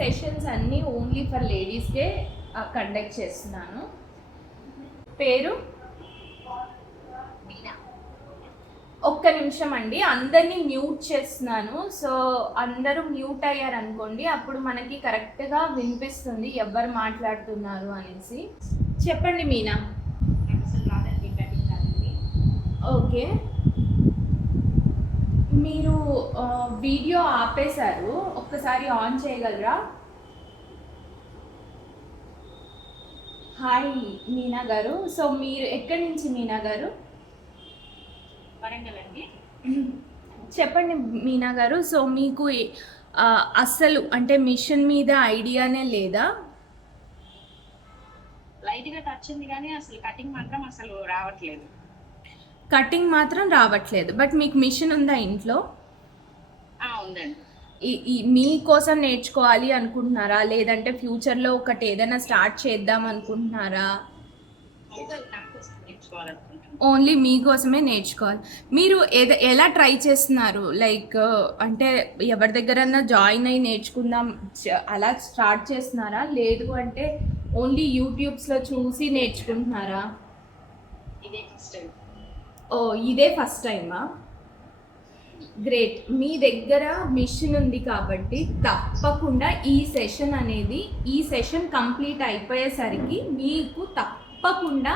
Sessions అన్నీ only for లేడీస్కే conduct చేస్తున్నాను. పేరు ఒక్క నిమిషం అండి, అందరినీ మ్యూట్ చేస్తున్నాను. సో అందరూ మ్యూట్ అయ్యారు అనుకోండి, అప్పుడు మనకి కరెక్ట్గా వినిపిస్తుంది ఎవరు మాట్లాడుతున్నారు అనేసి. చెప్పండి మీనా. ఓకే, మీరు వీడియో ఆపేశారు, ఒక్కసారి ఆన్ చేయగలరా? హాయ్ మీనా గారు. సో మీరు ఎక్కడి నుంచి మీనా గారు? వరంగల్ అండి. చెప్పండి మీనా గారు. సో మీకు అస్సలు అంటే మిషన్ మీద ఐడియానే లేదా? లైట్గా టచ్ ఉంది కానీ అసలు కటింగ్ మాత్రం అసలు రావట్లేదు. కటింగ్ మాత్రం రావట్లేదు, బట్ మీకు మిషన్ ఉందా ఇంట్లో? ఉందండి. మీకోసం నేర్చుకోవాలి అనుకుంటున్నారా, లేదంటే ఫ్యూచర్లో ఒకటి ఏదైనా స్టార్ట్ చేద్దాం అనుకుంటున్నారా? ఓన్లీ మీకోసమే నేర్చుకోవాలి. మీరు ఎలా ట్రై చేస్తున్నారు? లైక్ అంటే ఎవరి దగ్గరన్నా జాయిన్ అయ్యి నేర్చుకుందాం అలా స్టార్ట్ చేస్తున్నారా, లేదు అంటే ఓన్లీ యూట్యూబ్స్లో చూసి నేర్చుకుంటున్నారా? ఇదే ఫస్ట్ టైం. ఓ, ఇదే ఫస్ట్ టైమా? గ్రేట్. మీ దగ్గర మిషన్ ఉంది కాబట్టి తప్పకుండా ఈ సెషన్ కంప్లీట్ అయిపోయేసరికి మీకు తప్పకుండా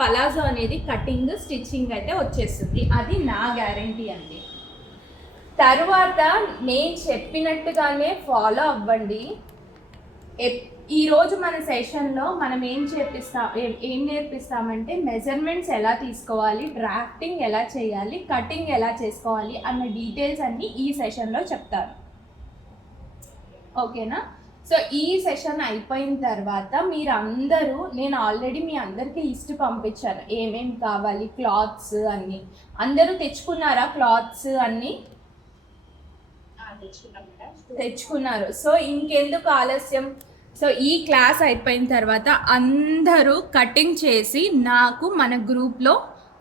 పలాజో అనేది కటింగ్ స్టిచ్చింగ్ అయితే వచ్చేస్తుంది. అది నా గ్యారంటీ అండి. తర్వాత నేను చెప్పినట్టుగానే ఫాలో అవ్వండి. ఈరోజు మన సెషన్లో మనం ఏం నేర్పిస్తామంటే మెజర్మెంట్స్ ఎలా తీసుకోవాలి, డ్రాఫ్టింగ్ ఎలా చేయాలి, కటింగ్ ఎలా చేసుకోవాలి అన్న డీటెయిల్స్ అన్నీ ఈ సెషన్లో చెప్తాను. ఓకేనా? సో ఈ సెషన్ అయిపోయిన తర్వాత నేను ఆల్రెడీ మీ అందరికీ లిస్ట్ పంపించాను ఏమేమి కావాలి, క్లాత్స్ అన్నీ. అందరూ తెచ్చుకున్నారా క్లాత్స్ అన్నీ? తెచ్చుకున్నారు. సో ఇంకెందుకు ఆలస్యం? సో ఈ క్లాస్ అయిపోయిన తర్వాత అందరూ కటింగ్ చేసి నాకు మన గ్రూప్లో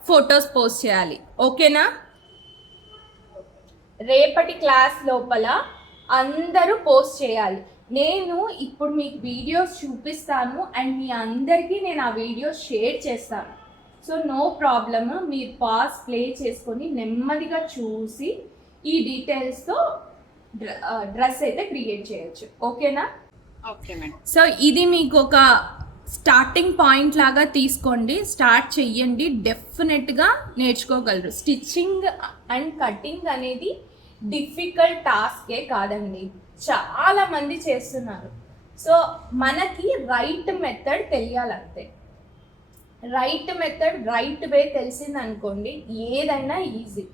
ఫొటోస్ పోస్ట్ చేయాలి. ఓకేనా? రేపటి క్లాస్ లోపల అందరూ పోస్ట్ చేయాలి. నేను ఇప్పుడు మీకు వీడియోస్ చూపిస్తాను అండ్ మీ అందరికీ నేను ఆ వీడియోస్ షేర్ చేస్తాను. సో నో ప్రాబ్లమ్, మీరు పాస్ ప్లే చేసుకొని నెమ్మదిగా చూసి ఈ డీటెయిల్స్తో డ్రెస్ అయితే క్రియేట్ చేయొచ్చు. ఓకేనా? Okay madam. సో ఇది మీకు ఒక స్టార్టింగ్ పాయింట్ లాగా తీసుకోండి, స్టార్ట్ చెయ్యండి, డెఫినెట్గా నేర్చుకోగలరు. స్టిచ్చింగ్ అండ్ కటింగ్ అనేది డిఫికల్ట్ టాస్కే కాదండి, చాలా మంది చేస్తున్నారు. సో మనకి రైట్ మెథడ్ తెలియాలంతే. రైట్ మెథడ్, రైట్ వే తెలిసింది అనుకోండి, ఏదైనా ఈజీ.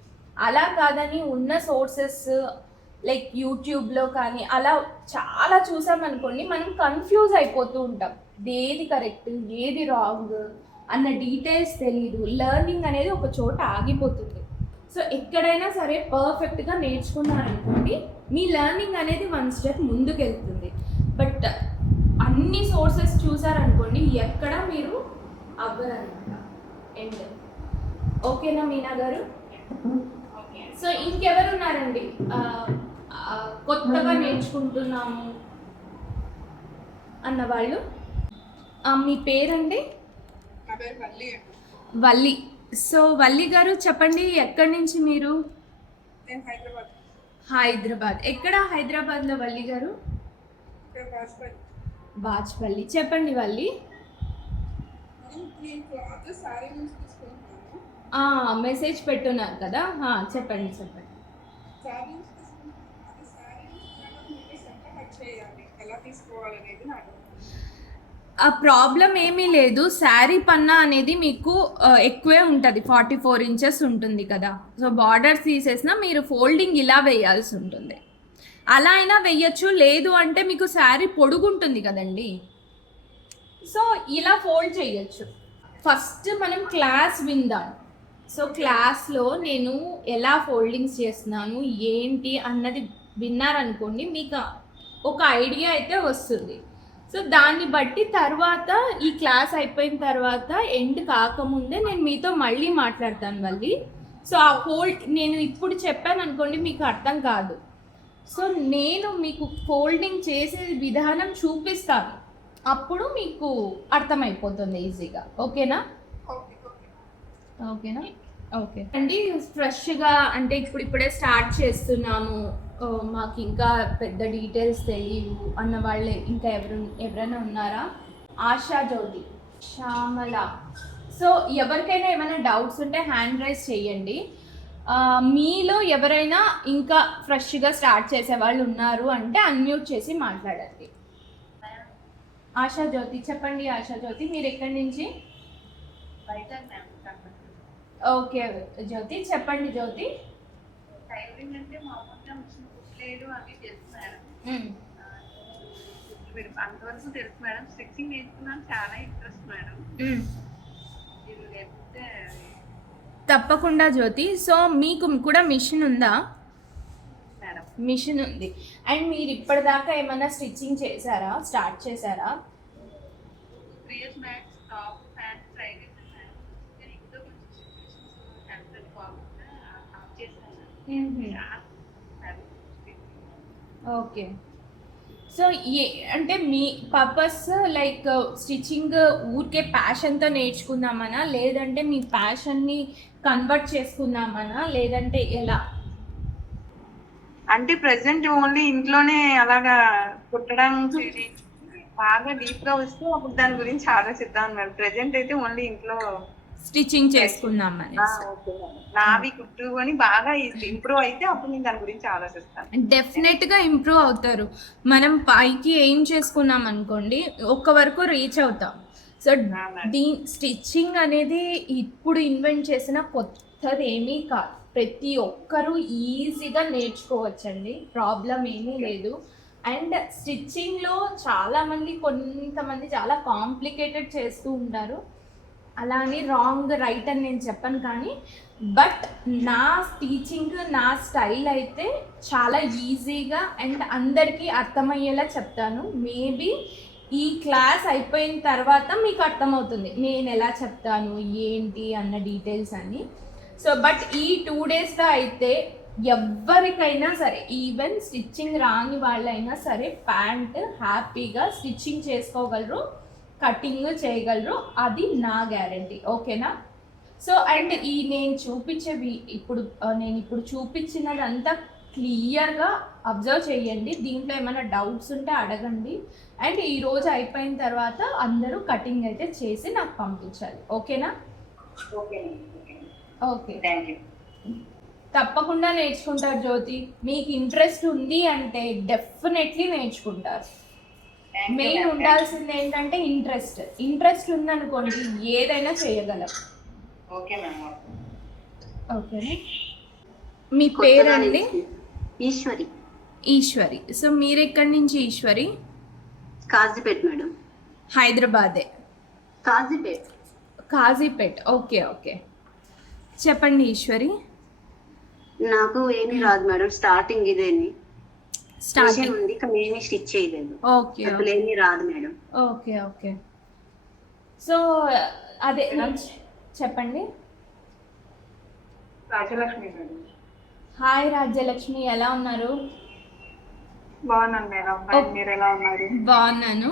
అలా కాదని ఉన్న సోర్సెస్ లైక్ యూట్యూబ్లో కానీ అలా చాలా చూసామనుకోండి, మనం కన్ఫ్యూజ్ అయిపోతూ ఉంటాం. ఏది కరెక్ట్, ఏది రాంగ్ అన్న డీటెయిల్స్ తెలీదు. లెర్నింగ్ అనేది ఒక చోట ఆగిపోతుంది. సో ఎక్కడైనా సరే పర్ఫెక్ట్గా నేర్చుకున్నారనుకోండి, మీ లెర్నింగ్ అనేది 1 స్టెప్ ముందుకు వెళ్తుంది. బట్ అన్ని సోర్సెస్ చూసారనుకోండి, ఎక్కడ మీరు అవ్వరనమాట ఎండ్. ఓకేనా మీనా గారు? సో ఇంకెవరున్నారండి కొత్తగా నేర్చుకుంటున్నాము అన్నవాళ్ళు? మీ పేరండి? వల్లి. సో వల్లి గారు చెప్పండి, ఎక్కడి నుంచి మీరు? హైదరాబాద్. ఎక్కడ హైదరాబాద్లో వల్లి గారు? బాచ్పల్లి. చెప్పండి వల్లి. మెసేజ్ పెట్టున్నారు కదా, చెప్పండి. ఆ ప్రాబ్లం ఏమీ లేదు. శారీ పన్నా అనేది మీకు ఎక్కువే ఉంటుంది, 44 ఇంచెస్ ఉంటుంది కదా. సో బార్డర్స్ తీసేసినా మీరు ఫోల్డింగ్ ఇలా వేయాల్సి ఉంటుంది. అలా అయినా వేయచ్చు, లేదు అంటే మీకు శారీ పొడుగుంటుంది కదండి, సో ఇలా ఫోల్డ్ చేయొచ్చు. ఫస్ట్ మనం క్లాస్ విందాం. సో క్లాస్లో నేను ఎలా ఫోల్డింగ్స్ చేస్తున్నాను ఏంటి అన్నది విన్నారనుకోండి, మీకు ఒక ఐడియా అయితే వస్తుంది. సో దాన్ని బట్టి తర్వాత ఈ క్లాస్ అయిపోయిన తర్వాత ఎండ్ కాకముందే నేను మీతో మళ్ళీ మాట్లాడతాను మళ్ళీ. సో ఆ నేను ఇప్పుడు చెప్పాను అనుకోండి, మీకు అర్థం కాదు. సో నేను మీకు ఫోల్డింగ్ చేసే విధానం చూపిస్తాను, అప్పుడు మీకు అర్థమైపోతుంది ఈజీగా. ఓకేనా? ఓకేనా? ఓకే అండి. ఫ్రెష్గా అంటే ఇప్పుడిప్పుడే స్టార్ట్ చేస్తున్నాము, మాకు ఇంకా పెద్ద డీటెయిల్స్ తెలియవు అన్న వాళ్ళే ఇంకా ఎవరైనా ఉన్నారా? ఆశా జ్యోతి, శ్యామల. సో ఎవరికైనా ఏమైనా డౌట్స్ ఉంటే హ్యాండ్ రైజ్ చేయండి. మీలో ఎవరైనా ఇంకా ఫ్రెష్గా స్టార్ట్ చేసే వాళ్ళు ఉన్నారు అంటే అన్మ్యూట్ చేసి మాట్లాడండి. ఆశా జ్యోతి చెప్పండి. ఆశా జ్యోతి, మీరు ఎక్కడి నుంచి? ఓకే జ్యోతి చెప్పండి. జ్యోతి, టైలరింగ్ అంటే మామూలుగా మిషన్ కుట్టలేదు అని తెలుసు మేడం. అంతవరకు తెలుసు మేడం. స్టిచ్చింగ్ నేర్చుకున్నాను, చాలా ఇంట్రెస్ట్ మేడం. ఇది లేకపోతే తప్పకుండా జ్యోతి. సో మీకు కూడా మిషన్ ఉందా? మేడం మిషన్ ఉంది. అండ్ మీరు ఇప్పటిదాకా ఏమైనా స్టిచ్చింగ్ చేశారా, స్టార్ట్ చేశారా? 3 years back top pant try చేశాను మేడం. నేను ఇంకా కొంచెం సిచ్యువేషన్స్ హెల్త్ అది బాగుంటే ఆఫ్ చేశాను. ఓకే. సో అంటే మీ పర్పస్ లైక్ స్టిచ్చింగ్ ఊరికే ప్యాషన్తో నేర్చుకుందామనా, లేదంటే మీ ప్యాషన్ని కన్వర్ట్ చేసుకుందామనా, లేదంటే ఎలా? అంటే ప్రెసెంట్ ఓన్లీ ఇంట్లోనే అలాగా కుట్టడం బాగా డీప్ గా వస్తే అప్పుడు దాని గురించి ఆలోచిద్దాం మేడం. ప్రెసెంట్ అయితే ఓన్లీ ఇంట్లో స్టిచ్చింగ్ చేసుకుందామని. నావి కుట్టుకొని బాగా ఇంప్రూవ్ అయితే అప్పుడు నేను దాని గురించి ఆలోచిస్తాను. డెఫినెట్గా ఇంప్రూవ్ అవుతారు. మనం పైకి ఏం చేసుకున్నాం అనుకోండి, ఒక్క వరకు రీచ్ అవుతాం. సో స్టిచ్చింగ్ అనేది ఇప్పుడు ఇన్వెంట్ చేసిన కొత్తది ఏమీ కాదు. ప్రతి ఒక్కరూ ఈజీగా నేర్చుకోవచ్చండి, ప్రాబ్లం ఏమీ లేదు. అండ్ స్టిచ్చింగ్లో కొంతమంది చాలా కాంప్లికేటెడ్ చేస్తూ ఉంటారు. అలా అని రాంగ్ రైట్ అని నేను చెప్పను, కానీ బట్ నా టీచింగ్, నా స్టైల్ అయితే చాలా ఈజీగా అండ్ అందరికీ అర్థమయ్యేలా చెప్తాను. మేబీ ఈ క్లాస్ అయిపోయిన తర్వాత మీకు అర్థమవుతుంది నేను ఎలా చెప్తాను ఏంటి అన్న డీటెయిల్స్ అని. సో బట్ ఈ 2 daysలో అయితే ఎవరికైనా సరే, ఈవెన్ స్టిచ్చింగ్ రాని వాళ్ళైనా సరే ప్యాంట్ హ్యాపీగా స్టిచ్చింగ్ చేసుకోగలరు, కటింగ్ చేయగలరు. అది నా గ్యారంటీ. ఓకేనా? సో అండ్ నేను ఇప్పుడు చూపించినదంతా క్లియర్గా అబ్జర్వ్ చేయండి. దీంట్లో ఏమైనా డౌట్స్ ఉంటే అడగండి. అండ్ ఈరోజు అయిపోయిన తర్వాత అందరూ కటింగ్ అయితే చేసి నాకు పంపించాలి. ఓకేనా? ఓకే, తప్పకుండా నేర్చుకుంటారు జ్యోతి. మీకు ఇంట్రెస్ట్ ఉంది అంటే డెఫినెట్లీ నేర్చుకుంటారు. మెయిన్ ఉండాల్సింది ఏంటంటే ఇంట్రెస్ట్ ఉందనుకోండి ఏదైనా చేయగలం. ఓకే. మీ పేరండి? ఈశ్వరి. సో మీరు ఎక్కడి నుంచి ఈశ్వరి? కాజీపేట్ మేడం. హైదరాబాదే. కాజీపేట్. ఓకే. చెప్పండి ఈశ్వరి. నాకు ఏమీ రాదు మేడం, స్టార్టింగ్ ఇదేని ఉంది కానీ ఏమీ స్టిచ్ చేయలేదు. ఓకే, అసలు ఏమీ రాదు మేడం. ఓకే. సో అదే చెప్పండి. రాజలక్ష్మి మేడం. హాయ్ రాజ్యలక్ష్మి, ఎలా ఉన్నారు? బాగున్నాను మేడం. మీరు ఎలా ఉన్నారు? బాగున్నాను.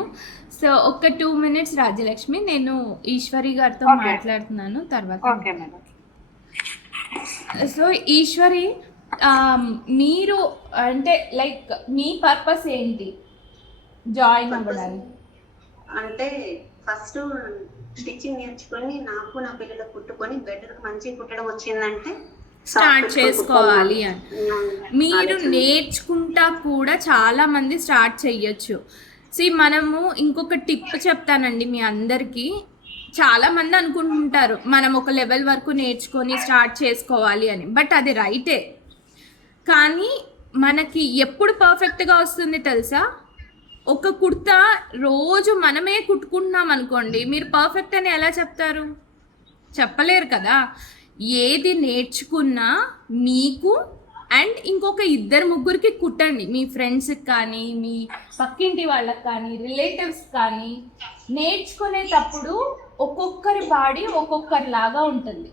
సో ఒక 2 minutes రాజ్యలక్ష్మి, నేను ఈశ్వరి గారితో మాట్లాడుతున్నాను తర్వాత. Okay madam. సో ఈశ్వరి, మీరు అంటే లైక్ మీ పర్పస్ ఏంటి జాయిన్ అవ్వడానికి? అంటే ఫస్ట్ స్టిచ్చింగ్ నేర్చుకొని నాకు నా పిల్లలకు కుట్టుకొని బెటర్ మంచిగా కుట్టడం వచ్చిందంటే స్టార్ట్ చేసుకోవాలి అని. మీరు నేర్చుకుంటా కూడా చాలా మంది స్టార్ట్ చెయ్యొచ్చు. మనము ఇంకొక టిప్ చెప్తానండి మీ అందరికీ. చాలా మంది అనుకుంటుంటారు మనం ఒక లెవెల్ వరకు నేర్చుకొని స్టార్ట్ చేసుకోవాలి అని, బట్ అది రైటే. కానీ మనకి ఎప్పుడు పర్ఫెక్ట్గా వస్తుంది తెలుసా? ఒక కుర్తా రోజు మనమే కుట్టుకుంటున్నాం అనుకోండి, మీరు పర్ఫెక్ట్ అని ఎలా చెప్తారు? చెప్పలేరు కదా. ఏది నేర్చుకున్నా మీకు అండ్ ఇంకొక 2-3కి కుట్టండి. మీ ఫ్రెండ్స్కి కానీ, మీ పక్కింటి వాళ్ళకి కానీ, రిలేటివ్స్ కానీ. నేర్చుకునేటప్పుడు ఒక్కొక్కరి బాడీ ఒక్కొక్కరిలాగా ఉంటుంది.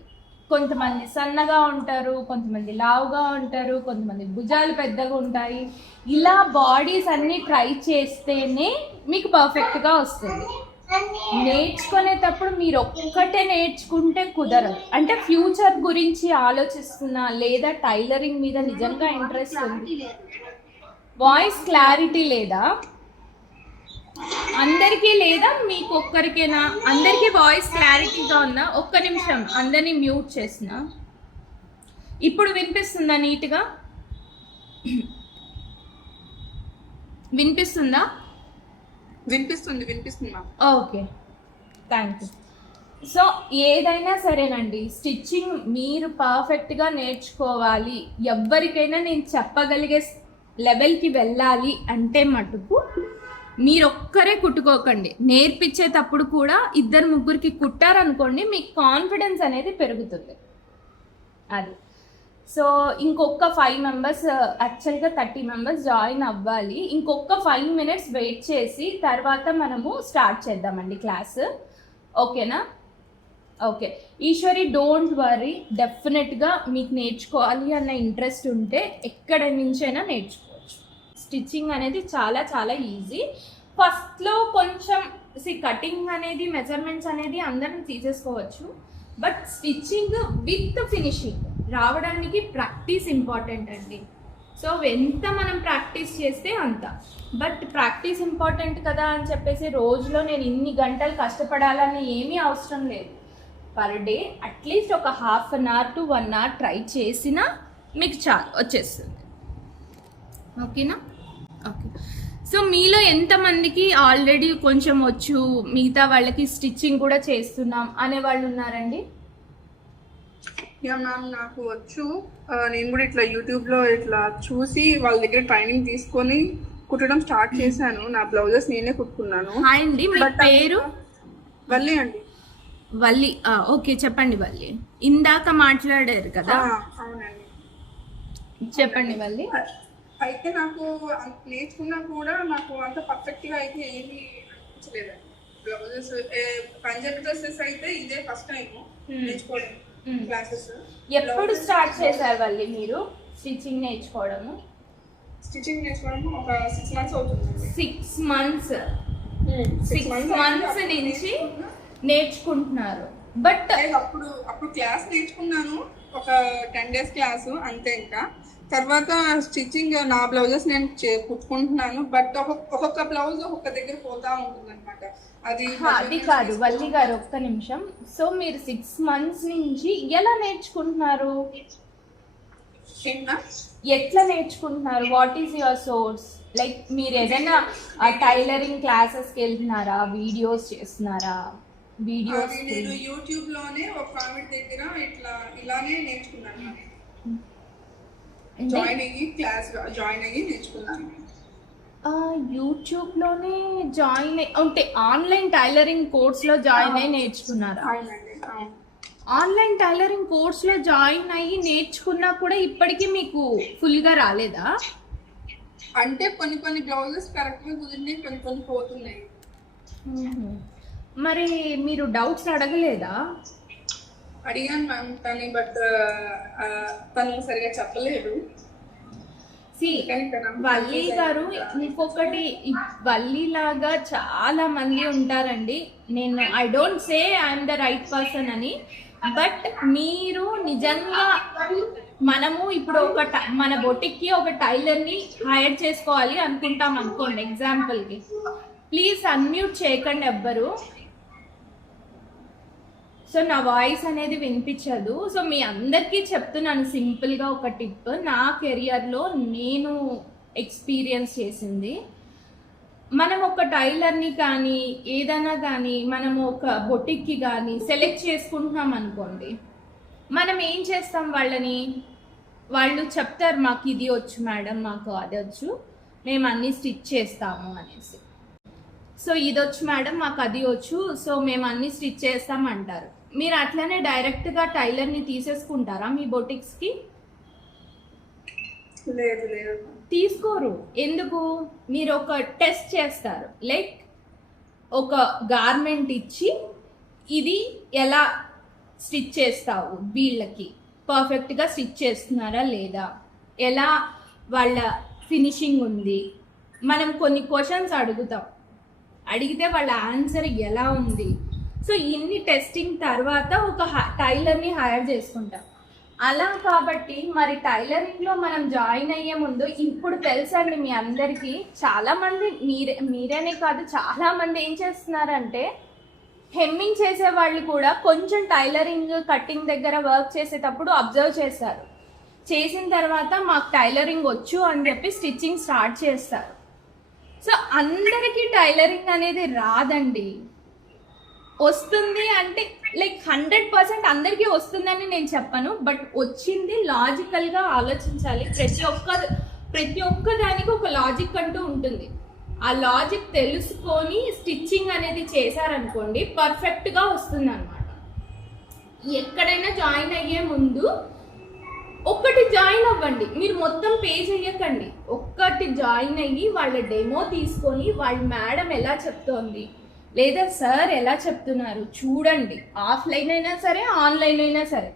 కొంతమంది సన్నగా ఉంటారు, కొంతమంది లావుగా ఉంటారు, కొంతమంది భుజాలు పెద్దగా ఉంటాయి. ఇలా బాడీస్ అన్నీ ట్రై చేస్తేనే మీకు పర్ఫెక్ట్గా వస్తుంది. నేర్చుకునేటప్పుడు మీరు ఒక్కటే నేర్చుకుంటే కుదరదు. అంటే ఫ్యూచర్ గురించి ఆలోచిస్తున్నా లేదా టైలరింగ్ మీద నిజంగా ఇంట్రెస్ట్ ఉంది, వాయిస్ క్లారిటీ లేదా అందరికీ, లేదా మీకు ఒక్కరికేనా? అందరికీ వాయిస్ క్లారిటీగా ఉందా? ఒక్క నిమిషం అందరినీ మ్యూట్ చేసిన. ఇప్పుడు వినిపిస్తుందా? నీట్గా వినిపిస్తుందా? వినిపిస్తుంది. Okay, thank you. సో ఏదైనా సరేనండి, స్టిచ్చింగ్ మీరు పర్ఫెక్ట్గా నేర్చుకోవాలి, ఎవ్వరికైనా నేను చెప్పగలిగే లెవెల్కి వెళ్ళాలి అంటే మటుకు మీరు ఒక్కరే కుట్టుకోకండి. నేర్పించేటప్పుడు కూడా 2-3కి కుట్టారనుకోండి, మీకు కాన్ఫిడెన్స్ అనేది పెరుగుతుంది. అది. సో ఇంకొక 5 మెంబర్స్, యాక్చువల్గా 30 మెంబర్స్ జాయిన్ అవ్వాలి. ఇంకొక 5 minutes వెయిట్ చేసి తర్వాత మనము స్టార్ట్ చేద్దామండి క్లాస్. ఓకేనా? ఓకే. ఈశ్వరి, డోంట్ వరీ, డెఫినెట్గా మీకు నేర్చుకోవాలి అన్న ఇంట్రెస్ట్ ఉంటే ఎక్కడి నుంచైనా నేర్చుకోవచ్చు. స్టిచ్చింగ్ అనేది చాలా చాలా ఈజీ. ఫస్ట్లో కొంచెం కటింగ్ అనేది, మెజర్మెంట్స్ అనేది అందరం తీసేసుకోవచ్చు. బట్ స్టిచ్చింగ్ విత్ ఫినిషింగ్ రావడానికి ప్రాక్టీస్ ఇంపార్టెంట్ అండి. సో ఎంత మనం ప్రాక్టీస్ చేస్తే అంత. బట్ ప్రాక్టీస్ ఇంపార్టెంట్ కదా అని చెప్పేసి రోజులో నేను ఇన్ని గంటలు కష్టపడాలని ఏమీ అవసరం లేదు. పర్ డే అట్లీస్ట్ ఒక 1/2 hour to 1 hour ట్రై చేసినా మీకు చాలు, వచ్చేస్తుంది. ఓకేనా? ఓకే. సో మీలో ఎంతమందికి ఆల్రెడీ కొంచెం వచ్చు, మిగతా వాళ్ళకి స్టిచ్చింగ్ కూడా చేస్తున్నాం అనే వాళ్ళు ఉన్నారండి? యా మ్యామ్, నాకు వచ్చు. నేను కూడా ఇట్లా యూట్యూబ్లో ఇట్లా చూసి వాళ్ళ దగ్గర ట్రైనింగ్ తీసుకొని కుట్టడం స్టార్ట్ చేశాను. నా బ్లౌజెస్ నేనే కుట్టుకున్నాను. హాయ్ అండి, మీ పేరు? వల్లి అండి. వల్లి, ఓకే, చెప్పండి వల్లి. ఇందాక మాట్లాడారు కదా? అవునండి, చెప్పండి వల్లి. అయితే నాకు నేర్చుకున్నా కూడా నాకు అంత పర్ఫెక్ట్గా అయితే ఏమీ అనిపించలేదండి. బ్లౌజెస్, పంజాబీ డ్రెస్సెస్ అయితే ఇదే ఫస్ట్ టైం నేర్చుకోవడం క్లాసెస్. ఎప్పుడు స్టార్ట్ చేశారు వల్లి మీరు స్టిచ్చింగ్ నేర్చుకోవడము? స్టిచ్చింగ్ నేర్చుకోవడం ఒక 6 months అవుతుంది. 6 months. 6 months నుంచి నేర్చుకుంటున్నారు. బట్ అప్పుడు క్లాస్ నేర్చుకున్నాను, ఒక 10 days క్లాసు అంతే. ఇంకా తర్వాత స్టిచ్చింగ్ నా బ్లౌజెస్ నేను కుట్టుకుంటున్నాను. బట్ ఒక్కొక్క బ్లౌజ్ ఒక్కొక్క దగ్గర పోతా ఉంటుంది అనమాట. అది కాదు వల్లి గారు, ఒక్క నిమిషం. సో మీరు 6 months నుంచి ఎలా నేర్చుకుంటున్నారు? ఎట్లా నేర్చుకుంటున్నారు? What is your source? Like మీరు ఏదైనా టైలరింగ్ క్లాసెస్కి వెళ్తున్నారా? వీడియోస్ చేస్తున్నారా? వీడియోస్ నేను యూట్యూబ్ లోనే ఒక ఆవిడ దగ్గర ఇలానే నేర్చుకున్నాను. జాయిన్ అయ్యి నేర్చుకున్నాను. యూట్యూబ్లోనే జాయిన్ అంటే ఆన్లైన్ టైలరింగ్ కోర్స్లో జాయిన్ అయ్యి నేర్చుకున్నారా? ఆన్లైన్ టైలరింగ్ కోర్స్లో జాయిన్ అయ్యి నేర్చుకున్నా కూడా ఇప్పటికీ మీకు ఫుల్గా రాలేదా? అంటే కొన్ని బ్లౌజెస్ కరెక్ట్గా కుదిరినాయి, కొన్ని పోతున్నాయి. మరి మీరు డౌట్స్ అడగలేదా? అడిగాను మ్యామ్ కానీ, బట్ తను సరిగా చెప్పలేదు. వల్లి గారు, ఇంకొకటి, వల్లి లాగా చాలా మంది ఉంటారండి. నేను I don't say I'm the right person అని, బట్ మీరు నిజంగా, మనము ఇప్పుడు మన బొటిక్కి ఒక టైలర్ని హైర్ చేసుకోవాలి అనుకుంటాం అనుకోండి, ఎగ్జాంపుల్కి. ప్లీజ్ అన్మ్యూట్ చేయకండి ఎవ్వరు. సో నా వాయిస్ అనేది వినిపించదు. సో మీ అందరికీ చెప్తున్నాను సింపుల్గా ఒక టిప్, నా కెరియర్లో నేను ఎక్స్పీరియన్స్ చేసింది. మనం ఒక టైలర్ని కానీ ఏదైనా కానీ మనము ఒక బొటిక్కి కానీ సెలెక్ట్ చేసుకుంటున్నాం అనుకోండి, మనం ఏం చేస్తాం, వాళ్ళు చెప్తారు మాకు ఇది వచ్చు మేడం, మాకు అది వచ్చు, మేము అన్నీ స్టిచ్ చేస్తాము అనేసి. సో ఇది వచ్చు మేడం, మాకు అది వచ్చు, సో మేము అన్నీ స్టిచ్ చేస్తాం అంటారు. మీరు అట్లనే డైరెక్ట్గా టైలర్ని తీసేసుకుంటారా మీ బొటిక్స్కి? తీసుకోరు. ఎందుకు? మీరు ఒక టెస్ట్ చేస్తారు. లైక్ ఒక గార్మెంట్ ఇచ్చి ఇది ఎలా స్టిచ్ చేస్తావు వీళ్ళకి పర్ఫెక్ట్గా స్టిచ్ చేస్తున్నారా లేదా, ఎలా వాళ్ళ ఫినిషింగ్ ఉంది, మనం కొన్ని క్వశ్చన్స్ అడిగితే వాళ్ళ ఆన్సర్ ఎలా ఉంది. సో ఇన్ని టెస్టింగ్ తర్వాత ఒక టైలర్ని హైర్ చేసుకుంటాం. అలా కాబట్టి మరి టైలరింగ్లో మనం జాయిన్ అయ్యే ముందు ఇప్పుడు తెలుసండి మీ అందరికీ, చాలామంది మీరేనే కాదు చాలామంది ఏం చేస్తున్నారంటే హెమ్మింగ్ చేసే వాళ్ళు కూడా కొంచెం టైలరింగ్ కటింగ్ దగ్గర వర్క్ చేసేటప్పుడు అబ్జర్వ్ చేస్తారు. చేసిన తర్వాత మాకు టైలరింగ్ వచ్చు అని చెప్పి స్టిచ్చింగ్ స్టార్ట్ చేస్తారు. సో అందరికీ టైలరింగ్ అనేది రాదండి. వస్తుంది అంటే లైక్ 100% అందరికీ వస్తుందని నేను చెప్పను, బట్ వచ్చింది లాజికల్గా ఆలోచించాలి. ప్రతి ఒక్క దానికి ఒక లాజిక్ అంటూ ఉంటుంది. ఆ లాజిక్ తెలుసుకొని స్టిచ్చింగ్ అనేది చేశారనుకోండి పర్ఫెక్ట్గా వస్తుంది అనమాట. ఎక్కడైనా జాయిన్ అయ్యే ముందు ఒక్కటి జాయిన్ అవ్వండి, మీరు మొత్తం పే చేయకండి. ఒక్కటి జాయిన్ అయ్యి వాళ్ళ డెమో తీసుకొని వాళ్ళ మేడం ఎలా చెప్తోంది లేదా సార్ ఎలా చెప్తున్నారు చూడండి. ఆఫ్లైన్ అయినా సరే ఆన్లైన్ అయినా సరే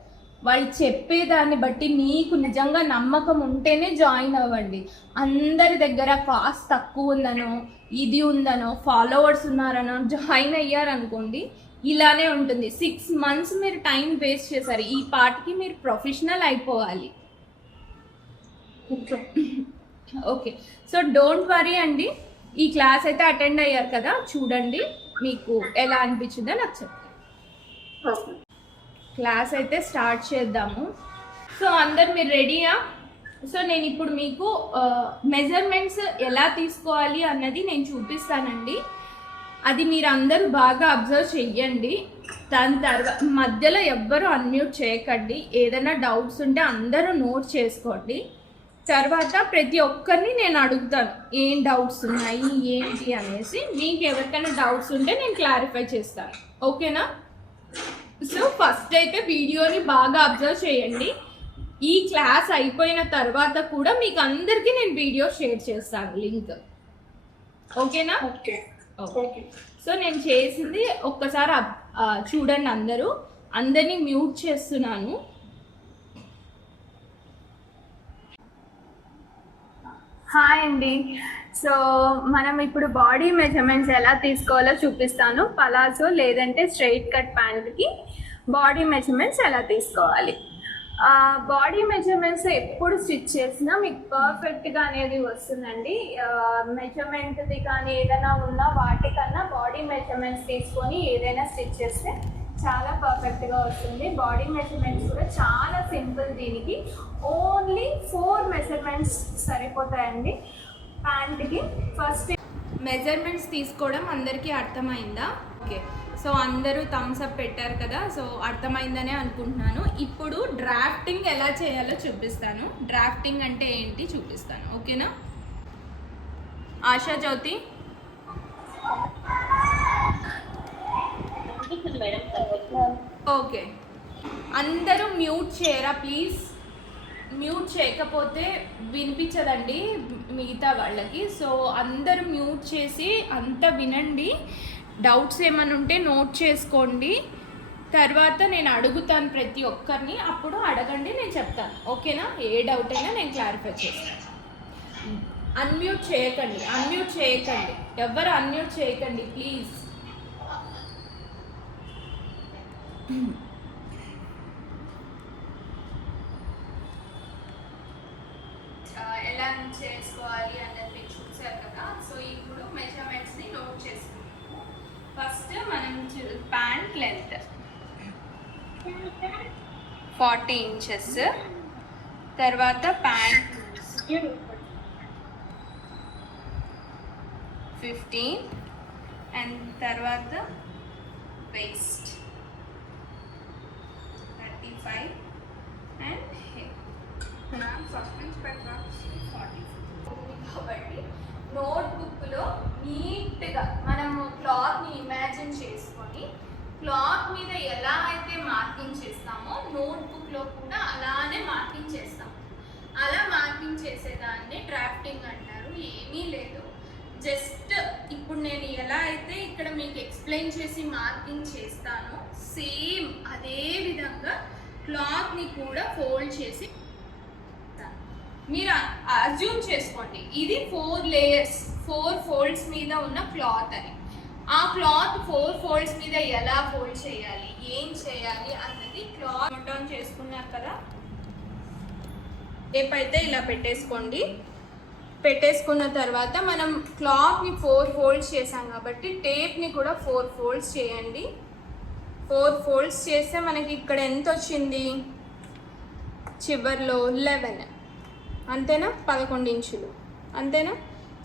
వాళ్ళు చెప్పేదాన్ని బట్టి మీకు నిజంగా నమ్మకం ఉంటేనే జాయిన్ అవ్వండి. అందరి దగ్గర కాస్ట్ తక్కువ ఉందనో ఇది ఉందనో ఫాలోవర్స్ ఉన్నారనో జాయిన్ అయ్యారనుకోండి ఇలానే ఉంటుంది. 6 months మీరు టైం వేస్ట్ చేశారు. ఈ పార్ట్కి మీరు ప్రొఫెషనల్ అయిపోవాలి. ఓకే, సో డోంట్ వరీ అండి. ఈ క్లాస్ అయితే అటెండ్ అయ్యారు కదా, చూడండి మీకు ఎలా అనిపించిందో నాకు చెప్పండి. క్లాస్ అయితే స్టార్ట్ చేద్దాము. సో అందరు మీరు రెడీయా? సో నేను ఇప్పుడు మీకు మెజర్మెంట్స్ ఎలా తీసుకోవాలి అన్నది నేను చూపిస్తానండి. అది మీరు అందరూ బాగా అబ్జర్వ్ చెయ్యండి. దాని తర్వాత మధ్యలో ఎవ్వరూ అన్మ్యూట్ చేయకండి. ఏదైనా డౌట్స్ ఉంటే అందరూ నోట్ చేసుకోండి. తర్వాత ప్రతి ఒక్కరిని నేను అడుగుతాను ఏం డౌట్స్ ఉన్నాయి ఏంటి అనేసి. మీకు ఎవరికైనా డౌట్స్ ఉంటే నేను క్లారిఫై చేస్తాను. ఓకేనా? సో ఫస్ట్ అయితే వీడియోని బాగా అబ్జర్వ్ చేయండి. ఈ క్లాస్ అయిపోయిన తర్వాత కూడా మీకు అందరికీ నేను వీడియో షేర్ చేస్తాను లింక్. ఓకేనా? ఓకే. సో నేను చేసింది ఒక్కసారి చూడండి. అందరినీ మ్యూట్ చేస్తున్నాను. హాయ్ అండి. సో మనం ఇప్పుడు బాడీ మెజర్మెంట్స్ ఎలా తీసుకోవాలో చూపిస్తాను. పలాజో లేదంటే స్ట్రైట్ కట్ ప్యాంట్కి బాడీ మెజర్మెంట్స్ ఎలా తీసుకోవాలి. బాడీ మెజర్మెంట్స్ ఎప్పుడు స్టిచ్ చేసినా మీకు పర్ఫెక్ట్గా అనేది వస్తుందండి. మెజర్మెంట్ది కానీ ఏదైనా ఉన్నా వాటికన్నా బాడీ మెజర్మెంట్స్ తీసుకొని ఏదైనా స్టిచ్ చేస్తే చాలా పర్ఫెక్ట్గా వస్తుంది. బాడీ మెజర్మెంట్స్ కూడా చాలా సింపుల్. దీనికి ఓన్లీ 4 మెజర్మెంట్స్ సరిపోతాయండి ప్యాంట్కి. ఫస్ట్ మెజర్మెంట్స్ తీసుకోవడం అందరికీ అర్థమైందా? ఓకే, సో అందరూ థమ్స్ అప్ పెట్టారు కదా, సో అర్థమైందనే అనుకుంటున్నాను. ఇప్పుడు డ్రాఫ్టింగ్ ఎలా చేయాలో చూపిస్తాను. డ్రాఫ్టింగ్ అంటే ఏంటి చూపిస్తాను. ఓకేనా? ఆశా జ్యోతి ఓకే. అందరూ మ్యూట్ చేయరా ప్లీజ్. మ్యూట్ చేయకపోతే వినిపించదండి మిగతా వాళ్ళకి. సో అందరూ మ్యూట్ చేసి అంతా వినండి. డౌట్స్ ఏమైనా ఉంటే నోట్ చేసుకోండి. తర్వాత నేను అడుగుతాను ప్రతి ఒక్కరిని, అప్పుడు అడగండి, నేను చెప్తాను. ఓకేనా? ఏ డౌట్ అయినా నేను క్లారిఫై చేస్తాను. అన్మ్యూట్ చేయకండి, ఎవరు అన్మ్యూట్ చేయకండి ప్లీజ్. ఎలా చేసుకోవాలి అన్నది మీరు చూసారు కదా. సో ఇప్పుడు మెజర్మెంట్స్ని నోట్ చేసుకుంటాం. ఫస్ట్ మనం ప్యాంట్ లెంత్ 40 inches, తర్వాత ప్యాంట్ 15 అండ్ తర్వాత వేస్ట్ 35 అండ్ సస్పెన్స్ పెట్టరా 40. కాబట్టి నోట్బుక్లో నీట్గా మనము క్లాత్ని ఇమాజిన్ చేసుకొని క్లాత్ మీద ఎలా అయితే మార్కింగ్ చేస్తామో నోట్బుక్లో కూడా అలానే మార్కింగ్ చేస్తాం. అలా మార్కింగ్ చేసేదాన్ని డ్రాఫ్టింగ్ అంటారు. ఏమీ లేదు, జస్ట్ ఇప్పుడు నేను ఎలా అయితే ఇక్కడ మీకు ఎక్స్ప్లెయిన్ చేసి మార్కింగ్ చేస్తానో సేమ్ అదే విధంగా క్లాత్ని కూడా ఫోల్డ్ చేసి మీరు అజ్యూమ్ చేసుకోండి ఇది 4 లేయర్స్ 4 ఫోల్డ్స్ మీద ఉన్న క్లాత్ అని. ఆ క్లాత్ 4 ఫోల్డ్స్ మీద ఎలా ఫోల్డ్ చేయాలి, ఏం చేయాలి అన్నది క్లాత్ నోట్ డౌన్ చేసుకున్నారు కదా. టేప్ అయితే ఇలా పెట్టేసుకోండి. పెట్టేసుకున్న తర్వాత మనం క్లాత్ని 4 ఫోల్డ్స్ చేసాం కాబట్టి టేప్ని కూడా 4 ఫోల్డ్స్ చేయండి. 4 ఫోల్డ్స్ చేస్తే మనకి ఇక్కడ ఎంత వచ్చింది, చివర్లో 11, అంతేనా, 11 ఇంచులు అంతేనా.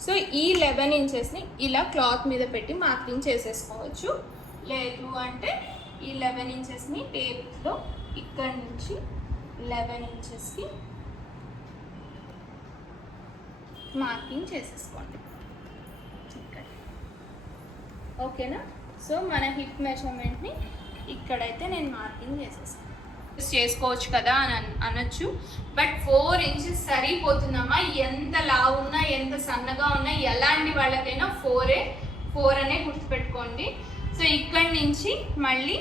సో ఈ 11 ఇంచెస్ని ఇలా క్లాత్ మీద పెట్టి మార్కింగ్ చేసేసుకోవచ్చు. లేదు అంటే ఈ 11 ఇంచెస్ని టేప్లో ఇక్కడ నుంచి 11 ఇంచెస్కి మార్కింగ్ చేసేసుకోండి ఇక్కడ. ఓకేనా. సో మన హిప్ మెజర్మెంట్ని ఇక్కడైతే నేను మార్కింగ్ చేసేస్తాను. చేసుకోవచ్చు కదా అని అనొచ్చు, బట్ 4 ఇంచెస్ సరిపోతుందమ్మా. ఎంత లావు ఉన్నా ఎంత సన్నగా ఉన్నా ఎలాంటి వాళ్ళకైనా 4 అనే గుర్తుపెట్టుకోండి. సో ఇక్కడి నుంచి మళ్ళీ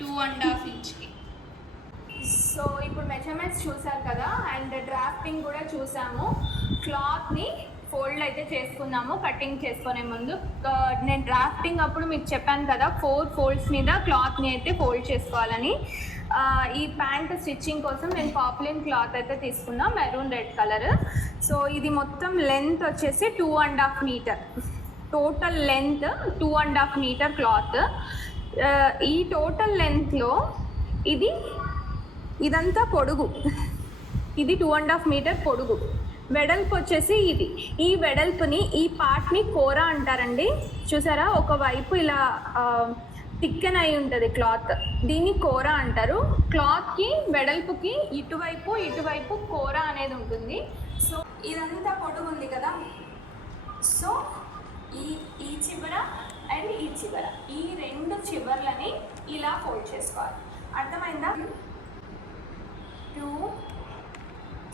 2.5 ఇంచ్కి. సో ఇప్పుడు మెజర్మెంట్స్ చూసారు కదా, అండ్ డ్రాఫ్టింగ్ కూడా చూసాము. క్లాత్ని ఫోల్డ్ అయితే చేసుకున్నాము కటింగ్ చేసుకునే ముందు. నేను డ్రాఫ్టింగ్ అప్పుడు మీకు చెప్పాను కదా 4 ఫోల్డ్స్ మీద క్లాత్ని అయితే ఫోల్డ్ చేసుకోవాలని. ఈ ప్యాంట్ స్టిచ్చింగ్ కోసం నేను పాప్లిన్ క్లాత్ అయితే తీసుకున్నా, మెరూన్ రెడ్ కలర్. సో ఇది మొత్తం లెంత్ వచ్చేసి 2.5 metre, total length 2.5 metre cloth. ఈ టోటల్ లెంత్లో ఇదంతా పొడుగు, ఇది 2.5 మీటర్ పొడుగు. వెడల్పు వచ్చేసి ఇది. ఈ వెడల్పుని ఈ పార్ట్ని కోరా అంటారండి. చూసారా, ఒకవైపు ఇలా థిక్కన్ అయి ఉంటుంది క్లాత్, దీన్ని కోరా అంటారు. క్లాత్కి వెడల్పుకి ఇటువైపు కోరా అనేది ఉంటుంది. సో ఇదంతా పొడుగు ఉంది కదా, సో ఈ చివర అండ్ ఈ చివర, ఈ 2 చివర్లని ఇలా ఫోల్డ్ చేసుకోవాలి. అర్థమైందా? 2,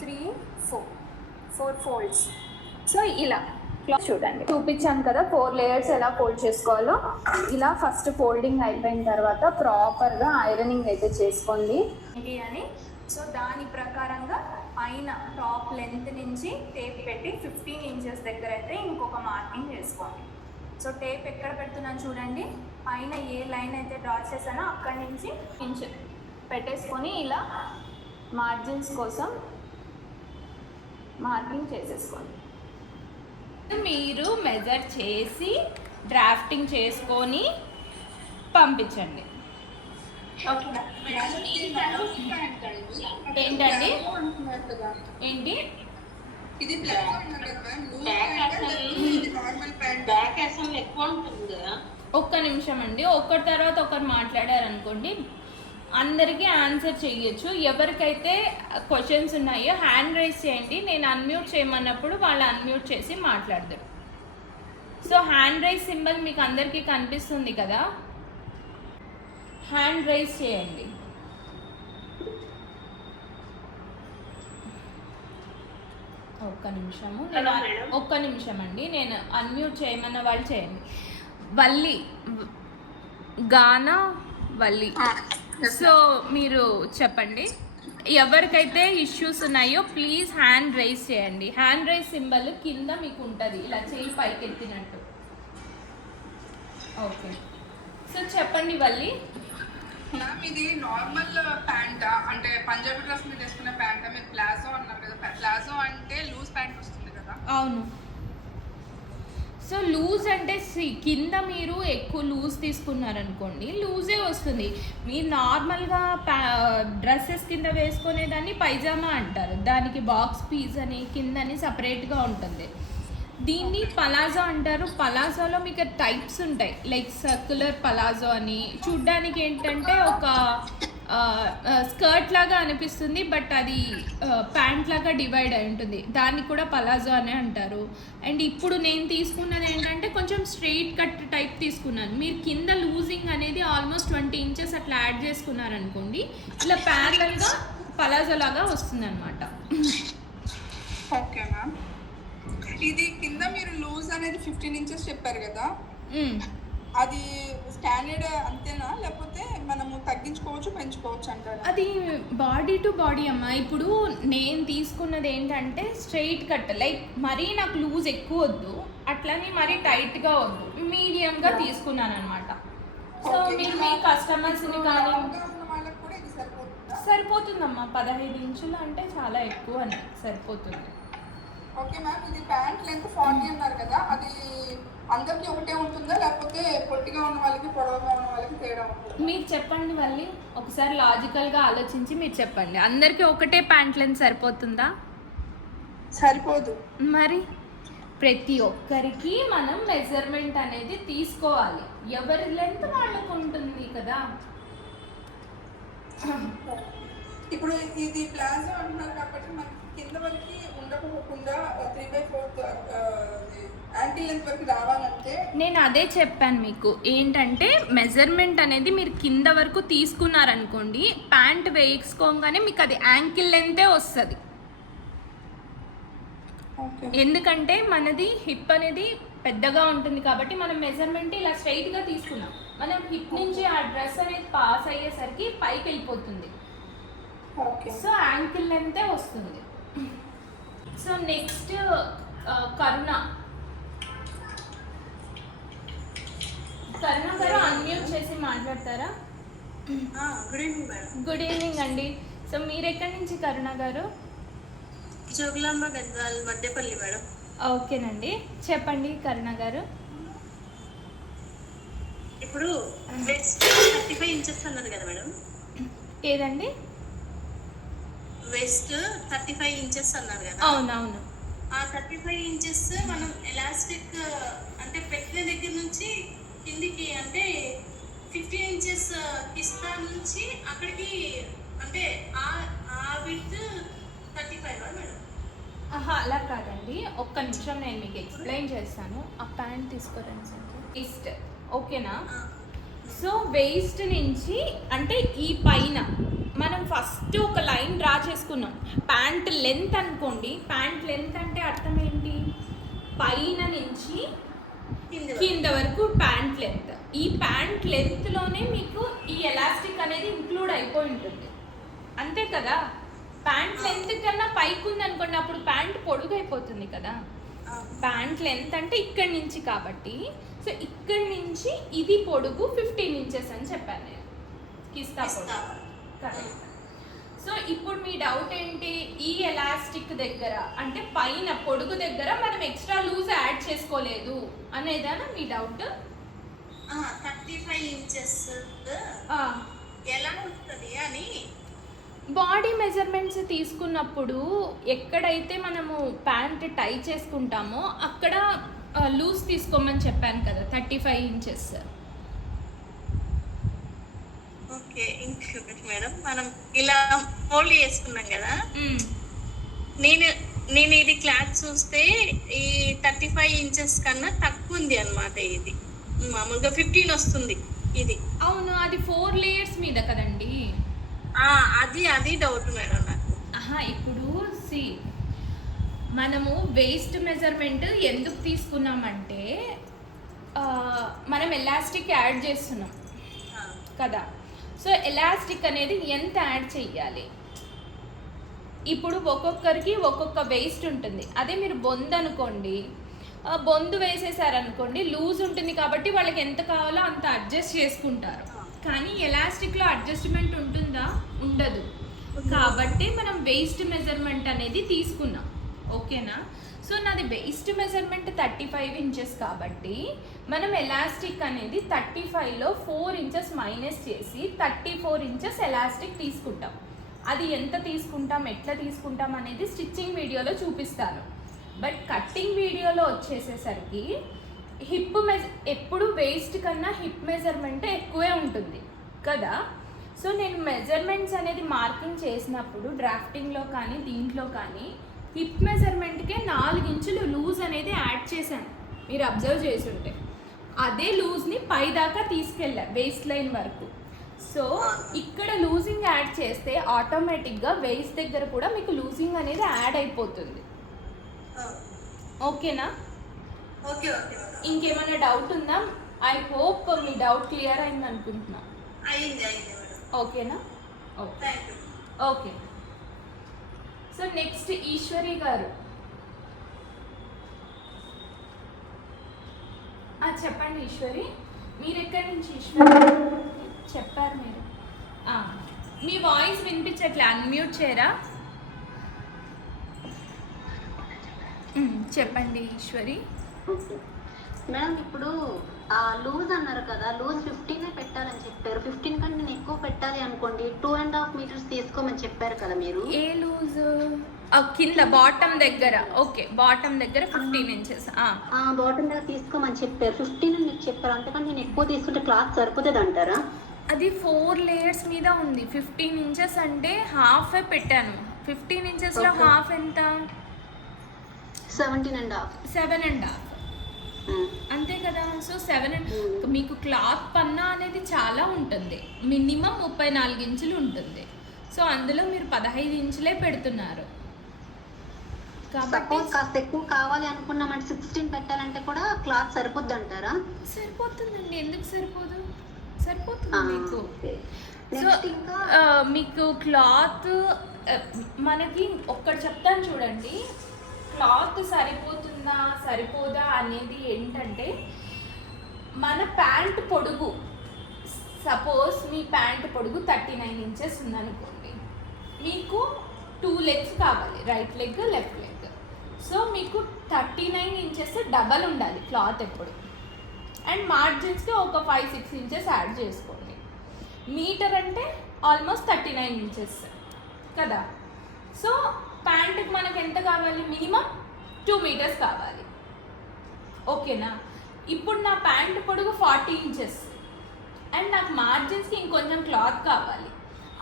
3, 4 ఫోల్డ్స్. సో ఇలా క్లాత్ చూడండి, చూపించాను కదా 4 లేయర్స్ ఎలా ఫోల్డ్ చేసుకోవాలో. ఇలా ఫస్ట్ ఫోల్డింగ్ అయిపోయిన తర్వాత ప్రాపర్గా ఐరనింగ్ అయితే చేసుకోండి అని. సో దాని ప్రకారంగా పైన టాప్ లెంత్ నుంచి టేప్ పెట్టి 15 ఇంచెస్ దగ్గర అయితే ఇంకొక మార్కింగ్ చేసుకోండి. సో టేప్ ఎక్కడ పెడుతున్నాను చూడండి, పైన ఏ లైన్ అయితే డ్రా చేశానో అక్కడి నుంచి ఇంచ్ పెట్టేసుకొని ఇలా మార్జిన్స్ కోసం మార్కింగ్ చేసేసుకోండి. మీరు మెజర్ చేసి డ్రాఫ్టింగ్ చేసుకొని పంపించండి. ఏంటండి ఏంటి ఇది ఒక్క నిమిషం అండి, ఒక్కరి తర్వాత ఒకరు మాట్లాడారనుకోండి అందరికీ ఆన్సర్ చేయొచ్చు. ఎవరికైతే క్వశ్చన్స్ ఉన్నాయో హ్యాండ్ రైజ్ చేయండి, నేను అన్మ్యూట్ చేయమన్నప్పుడు వాళ్ళు అన్మ్యూట్ చేసి మాట్లాడతారు. సో హ్యాండ్ రైజ్ సింబల్ మీకు అందరికీ కనిపిస్తుంది కదా, హ్యాండ్ రైజ్ చేయండి. ఒక్క నిమిషం అండి, నేను అన్మ్యూట్ చేయమన్న వాళ్ళు చేయండి. గానా వల్లి. సో మీరు చెప్పండి, ఎవరికైతే ఇష్యూస్ ఉన్నాయో ప్లీజ్ హ్యాండ్ రైజ్ చేయండి. హ్యాండ్ రైజ్ సింబల్ కింద మీకు ఉంటుంది, ఇలా చేయి పైకెత్తినట్టు. ఓకే, సో చెప్పండి వల్లి. మ్యామ్ ఇది నార్మల్ ప్యాంటా, అంటే పంజాబీ డ్రెస్ మీద వేసుకునే ప్యాంటా? మీరు ప్లాజో అన్నారు కదా, ప్లాజో అంటే లూజ్ ప్యాంట్ వస్తుంది కదా? అవును. సో లూజ్ అంటే కింద మీరు ఎక్కువ లూజ్ తీసుకున్నారనుకోండి లూజే వస్తుంది. మీరు నార్మల్గా డ్రెస్సెస్ కింద వేసుకునేదాన్ని పైజామా అంటారు, దానికి బాక్స్ పీస్ అని కిందని సపరేట్గా ఉంటుంది. దీన్ని పలాజో అంటారు. పలాజోలో మీకు టైప్స్ ఉంటాయి, లైక్ సర్క్యులర్ పలాజో అని. చూడ్డానికి ఏంటంటే ఒక స్కర్ట్ లాగా అనిపిస్తుంది, బట్ అది ప్యాంట్ లాగా డివైడ్ అయి ఉంటుంది, దాన్ని కూడా పలాజో అనే అంటారు. అండ్ ఇప్పుడు నేను తీసుకున్నది ఏంటంటే కొంచెం స్ట్రెయిట్ కట్ టైప్ తీసుకున్నాను. మీరు కింద లూజింగ్ అనేది ఆల్మోస్ట్ 20 ఇంచెస్ అట్లా యాడ్ చేసుకున్నారనుకోండి, ఇలా ప్యారలల్గా పలాజో లాగా వస్తుంది అనమాట. ఓకే మ్యామ్, ఇది కింద మీరు లూజ్ అనేది 15 ఇంచెస్ చెప్పారు కదా, అది స్టాండర్డ్ అంతేనా, లేకపోతే మనము తగ్గించుకోవచ్చు పెంచుకోవచ్చు అంటారా? అది బాడీ టు బాడీ అమ్మ. ఇప్పుడు నేను తీసుకున్నది ఏంటంటే స్ట్రైట్ కట్, లైక్ మరీ నాకు లూజ్ ఎక్కువ వద్దు, అట్లని మరీ టైట్గా వద్దు, మీడియంగా తీసుకున్నాను అనమాట. So Okay. మీరు మీ కస్టమర్స్ని కానీ లావుగా ఉన్న వాళ్ళకి కూడా ఇది సరిపోతుందా? సరిపోతుందమ్మా. 15 ఇంచులు అంటే చాలా ఎక్కువ అని సరిపోతుంది. ఓకే మ్యామ్, ఇది ప్యాంట్ లెంత్ 40 అన్నారు కదా, అది అందరికీ ఒకటే ఉంటుందా, లేకపోతే పొట్టిగా ఉన్న వాళ్ళకి పొడవుగా ఉన్న వాళ్ళకి తేడా ఉంటుందా? మీరు చెప్పండి మళ్ళీ ఒకసారి లాజికల్గా ఆలోచించి మీరు చెప్పండి. అందరికీ ఒకటే ప్యాంట్ లెంత్ సరిపోతుందా? సరిపోదు. మరి ప్రతి ఒక్కరికి మనం మెజర్మెంట్ అనేది తీసుకోవాలి. ఎవరి లెంత్ వాళ్ళకు ఉంటుంది కదా. ఇప్పుడు ఇది ప్లాజో అంటున్నారు కాబట్టి మనకి కింద వరకు ఉండకపోకుండా 3/4 యాంకిల్ లెంత్ వరకు రావాలంటే నేను అదే చెప్పాను మీకు, ఏంటంటే మెజర్మెంట్ అనేది మీరు కింద వరకు తీసుకున్నారనుకోండి, ప్యాంట్ వేసుకోగానే మీకు అది యాంకిల్ లెంతే వస్తుంది. ఓకే. ఎందుకంటే మనది హిప్ అనేది పెద్దగా ఉంటుంది కాబట్టి మనం మెజర్మెంట్ ఇలా స్ట్రైట్గా తీసుకున్నాం. మనం హిప్ నుంచి ఆ డ్రెస్ అనేది పాస్ అయ్యేసరికి పైకి వెళ్ళిపోతుంది. ఓకే. సో యాంకిల్ లెంతే వస్తుంది. సో నెక్స్ట్ కరుణ గారు అన్మ్యూట్ చేసి మాట్లాడతారా? Good evening madam. Good evening అండి. సో మీరు ఎక్కడి నుంచి కరుణ గారు? జోగులాంబ గద్వాల్ మధ్యపల్లి మేడం. ఓకేనండి, చెప్పండి కరుణ గారు. ఇప్పుడు వెస్ట్ 35 ఇంచెస్ అన్నారు కదా మేడం. ఏదండి? వెస్ట్ 35 ఇంచెస్ అన్నారు కదా. అవునవును. ఆ 35 ఇంచెస్ మనం ఎలాస్టిక్ అంటే పెట్టిన దగ్గర నుంచి కిందికి అంటే 15 ఇంచెస్ కిస్తా నుంచి అక్కడికి అంటే ఆ విత్ 35 మేడం. అలా కాదండి, ఒక్క నిమిషం నేను మీకు ఎక్స్ప్లెయిన్ చేస్తాను. ఆ ప్యాంట్ తీసుకోరండి సార్. వేస్ట్ ఓకేనా? సో వేస్ట్ నుంచి అంటే ఈ పైన మనం ఫస్ట్ ఒక లైన్ డ్రా చేసుకున్నాం. ప్యాంట్ లెంత్ అనుకోండి. ప్యాంట్ లెంత్ అంటే అర్థం ఏంటి? పైన నుంచి కింద వరకు ప్యాంట్ లెంత్. ఈ ప్యాంట్ లెంత్లోనే మీకు ఈ ఎలాస్టిక్ అనేది ఇంక్లూడ్ అయిపోయి ఉంటుంది, అంతే కదా. ప్యాంట్ లెంత్ కన్నా పైకి ఉంది అనుకోండి, అప్పుడు ప్యాంట్ పొడుగు అయిపోతుంది కదా. ప్యాంట్ లెంత్ అంటే ఇక్కడి నుంచి కాబట్టి, సో ఇక్కడి నుంచి ఇది పొడుగు 15 ఇంచెస్ అని చెప్పాను నేను. కిస్తా పొడుగు కరెక్ట్. సో ఇప్పుడు మీ డౌట్ ఏంటి? ఈ ఎలాస్టిక్ దగ్గర అంటే పైన పొడుగు దగ్గర మనం ఎక్స్ట్రా లూజ్ యాడ్ చేసుకోలేదు అనేదానా మీ డౌట్? 35 ఇంచెస్ ఎలా ఉంటుంది అని. బాడీ మెజర్మెంట్స్ తీసుకున్నప్పుడు ఎక్కడైతే మనము ప్యాంట్ టై చేసుకుంటామో అక్కడ లూజ్ తీసుకోమని చెప్పాను కదా, 35 ఇంచెస్. ఓకే, ఇంకొకటి మేడం, మనం ఇలా ఫోల్డ్ చేసుకున్నాం కదా. నేను ఇది క్లాత్ చూస్తే ఈ 35 ఇంచెస్ కన్నా తక్కువ ఉంది అన్నమాట. ఇది మామూలుగా 15 వస్తుంది ఇది. అవును, అది 4 లేయర్స్ మీద కదండి. అది డౌట్ మేడం నాకు. ఇప్పుడు సి మనము వేస్ట్ మెజర్మెంట్ ఎందుకు తీసుకున్నామంటే మనం ఎలాస్టిక్ యాడ్ చేస్తున్నాం కదా. సో ఎలాస్టిక్ అనేది ఎంత యాడ్ చెయ్యాలి? ఇప్పుడు ఒక్కొక్కరికి ఒక్కొక్క వేస్ట్ ఉంటుంది. అదే మీరు బొందు అనుకోండి, బొందు వేసేసారనుకోండి లూజ్ ఉంటుంది కాబట్టి వాళ్ళకి ఎంత కావాలో అంత అడ్జస్ట్ చేసుకుంటారు. కానీ ఎలాస్టిక్లో అడ్జస్ట్మెంట్ ఉంటుందా? ఉండదు. కాబట్టి మనం వేస్ట్ మెజర్మెంట్ అనేది తీసుకున్నాం, ఓకేనా. సో నాది వేస్ట్ మెజర్మెంట్ 35 ఇంచెస్ కాబట్టి మనం ఎలాస్టిక్ అనేది 35లో 4 ఇంచెస్ మైనస్ చేసి 34 ఇంచెస్ ఎలాస్టిక్ తీసుకుంటాం. అది ఎంత తీసుకుంటాం, ఎట్లా తీసుకుంటాం అనేది స్టిచ్చింగ్ వీడియోలో చూపిస్తాను. బట్ కట్టింగ్ వీడియోలో వచ్చేసేసరికి హిప్ ఎప్పుడు వేస్ట్ కన్నా హిప్ మెజర్మెంట్ ఎక్కువే ఉంటుంది కదా. సో నేను మెజర్మెంట్స్ అనేది మార్కింగ్ చేసినప్పుడు డ్రాఫ్టింగ్లో కానీ దీంట్లో కానీ హిప్ మెజర్మెంట్కే 4 ఇంచులు లూజ్ అనేది యాడ్ చేశాను, మీరు అబ్జర్వ్ చేసి ఉంటే. అదే లూజ్ని పై దాకా తీసుకెళ్ళా వేస్ట్ లైన్ వరకు. సో ఇక్కడ లూజింగ్ యాడ్ చేస్తే ఆటోమేటిక్గా వేస్ట్ దగ్గర కూడా మీకు లూజింగ్ అనేది యాడ్ అయిపోతుంది, ఓకేనా. ఓకే. ఇంకేమైనా డౌట్ ఉందా? ఐ హోప్ మీ డౌట్ క్లియర్ అయింది అనుకుంటున్నా. అయింది మేడం. ఓకేనా? Okay, thank you. Okay. So next Eshwari గారు. చెప్పండి ఈశ్వరి, మీరు ఎక్కడి నుంచి ఈశ్వరి చెప్పారు మీరు? మీ వాయిస్ వినిపించట్లే, అన్మ్యూట్ చేయరా? చెప్పండి ఈశ్వరి. మేడం ఇప్పుడు లూజ్ అన్నారు కదా, లూజ్ 15 పెట్టాలని చెప్పారు. 15 కంటే నేను ఎక్కువ పెట్టాలి అనుకోండి 2.5 meters తీసుకోమని చెప్పారు కదా మీరు. ఏ లూజ్? కింద బాటమ్ దగ్గర. ఓకే, బాటమ్ దగ్గర 15 inches. బాటమ్ దగ్గర తీసుకోమని చెప్పారు. 15 అని మీకు చెప్పారు, అంతకంటే నేను ఎక్కువ తీసుకుంటే క్లాత్ సరిపోతుంది అంటారా? అది 4 layers మీద ఉంది. 15 inches అంటే హాఫ్ పెట్టాను. 15 inches లో హాఫ్ ఎంత? 17.5. 7.5 అంతే కదా. సో 7 మీకు క్లాత్ పన్నా అనేది చాలా ఉంటుంది, మినిమం 34 ఇంచులు ఉంటుంది. సో అందులో మీరు 15 ఇంచులే పెడుతున్నారు కాబట్టి కాస్త ఎక్కువ కావాలి అనుకున్నామంటే 16 పెట్టాలంటే కూడా క్లాత్ సరిపోద్ది అంటారా? సరిపోతుందండి, ఎందుకు సరిపోదు? సరిపోతుంది మీకు. సో మీకు క్లాత్ మనకి ఒక్కటి చెప్తాను చూడండి, క్లాత్ సరిపోతుందా సరిపోదా అనేది ఏంటంటే, మన ప్యాంట్ పొడుగు, సపోజ్ మీ ప్యాంట్ పొడుగు 39 inches ఉందనుకోండి, మీకు 2 legs కావాలి, right leg left leg. So మీకు 39 inches డబల్ ఉండాలి క్లాత్ ఎప్పుడు. అండ్ మార్జిన్స్కి ఒక 5-6 inches యాడ్ చేసుకోండి. మీటర్ అంటే ఆల్మోస్ట్ 39 inches కదా. సో ప్యాంట్కి మనకు ఎంత కావాలి? మినిమం 2 meters కావాలి. ఓకేనా? ఇప్పుడు నా ప్యాంట్ పొడుగు 40 inches అండ్ నాకు మార్జిన్స్కి ఇంకొంచెం క్లాత్ కావాలి,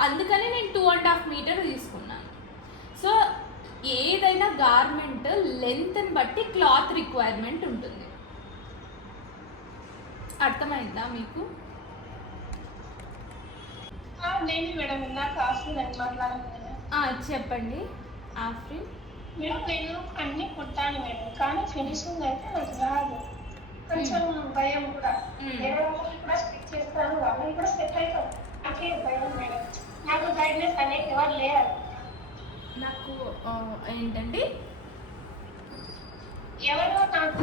అందుకని నేను 2.5 meters తీసుకున్నాను. సో ఏదైనా గార్మెంట్ లెంత్ని బట్టి క్లాత్ రిక్వైర్మెంట్ ఉంటుంది. అర్థమైందా మీకు? నేను మేడం ఇందాక ఆఫ్రిన్ అని మాట్లాడాను. చెప్పండి ఆఫ్రిన్. మేడం నేను అన్ని కుట్టాను మేడం, కానీ ఫినిషింగ్ అయితే నాకు రాదు. కొంచెం భయం కూడా. వేరే వాళ్ళకి కూడా స్టిచ్ చేస్తాను, వాళ్ళని కూడా సెట్ అవుతాను. నాకే భయం మేడం. నాకు గైడ్నెస్ అనేది ఎవరు లేరు. నాకు ఏంటండి, ఎవరో నాకు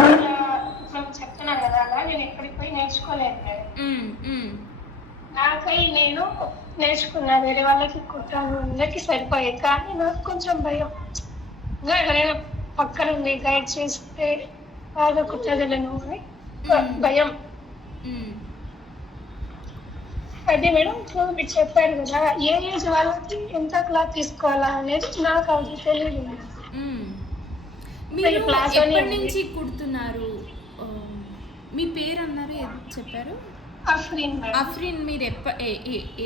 మనం చెప్తున్నాను కదా, అలా నేను ఎక్కడికి పోయి నేర్చుకోలేదు మేడం. నాకై నేను నేర్చుకున్నా, వేరే వాళ్ళకి కుట్టాను, అందరికి సరిపోయాయి. కానీ నాకు కొంచెం భయం, ఎవరైనా పక్కన ఉంది గైడ్ చేస్తే బాగా కుట్టగలను అని భయం. అదే మేడం ఇప్పుడు మీరు చెప్పారు కదా, ఏ ఏజ్ వాళ్ళకి ఎంత క్లాత్ తీసుకోవాలా అనేది నాకు అది తెలియదు మేడం. మీరు ఎప్పటి నుంచి కుడుతున్నారు? మీ పేరు అన్నారు, చెప్పారు? అఫ్రీన్. అఫ్రీన్, మీరు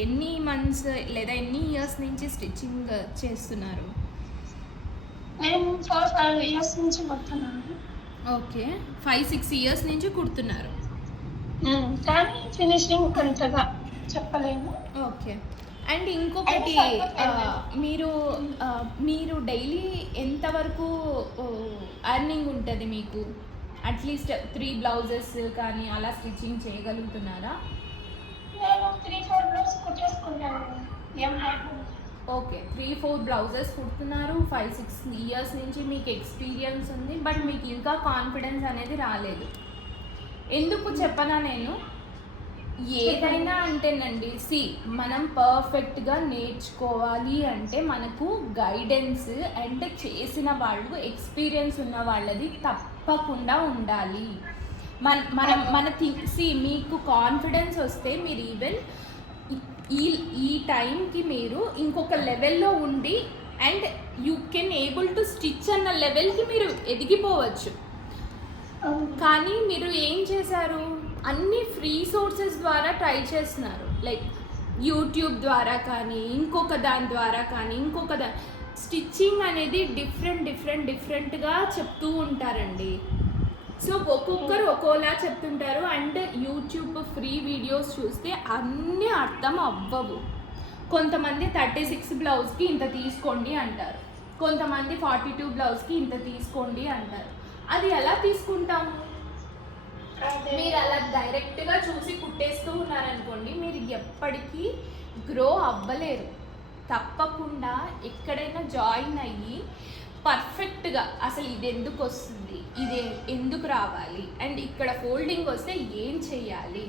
ఎన్ని మంత్స్ లేదా ఎన్ని ఇయర్స్ నుంచి స్టిచ్చింగ్ చేస్తున్నారు? నేను 4-5 years నుంచి కుడుతున్నాను. ఓకే, 5-6 years నుంచి కుడుతున్నారు. కానీ ఫినిషింగ్ అంతగా చెప్పలేము. ఓకే. అండ్ ఇంకొకటి, మీరు డైలీ ఎంతవరకు ఎర్నింగ్ ఉంటుంది మీకు? అట్లీస్ట్ 3 blouses కానీ అలా స్టిచ్చింగ్ చేయగలుగుతున్నారా? నేను 3-4 బ్లౌజ్ కుట్టేసుకుంటాను. ఓకే, 3-4 blouses కుడుతున్నారు. 5-6 years నుంచి మీకు ఎక్స్పీరియన్స్ ఉంది, బట్ మీకు ఇంకా కాన్ఫిడెన్స్ అనేది రాలేదు. ఎందుకు చెప్పనా నేను? ఏదైనా అంటేనండి, మనం పర్ఫెక్ట్గా నేర్చుకోవాలి అంటే మనకు గైడెన్స్ అండ్ చేసిన వాళ్ళు, ఎక్స్పీరియన్స్ ఉన్న వాళ్ళది తప్పకుండా ఉండాలి. మీకు కాన్ఫిడెన్స్ వస్తే మీరు ఈవెన్ ఈ టైంకి మీరు ఇంకొక లెవెల్లో ఉండి and you can able to stitch అన్న లెవెల్కి మీరు ఎదిగిపోవచ్చు. కానీ మీరు ఏం చేశారు? అన్ని ఫ్రీ సోర్సెస్ ద్వారా ట్రై చేస్తున్నారు, లైక్ యూట్యూబ్ ద్వారా కానీ, ఇంకొక దాని ద్వారా కానీ, స్టిచ్చింగ్ అనేది డిఫరెంట్గా చెప్తూ ఉంటారండి. సో ఒక్కొక్కరు ఒక్కోలా చెప్తుంటారు. అండ్ యూట్యూబ్ ఫ్రీ వీడియోస్ చూస్తే అన్నీ అర్థం అవ్వవు. కొంతమంది 36 బ్లౌజ్కి ఇంత తీసుకోండి అంటారు, కొంతమంది 42 బ్లౌజ్కి ఇంత తీసుకోండి అంటారు. అది ఎలా తీసుకుంటాము? అదే. మీరు అలా డైరెక్ట్గా చూసి కుట్టేస్తూ ఉన్నారనుకోండి, మీరు ఎప్పటికీ గ్రో అవ్వలేరు. తప్పకుండా ఎక్కడైనా జాయిన్ అయ్యి పర్ఫెక్ట్గా అసలు ఇది ఎందుకు వస్తుంది, ఇది ఎందుకు రావాలి, అండ్ ఇక్కడ ఫోల్డింగ్ వస్తే ఏం చెయ్యాలి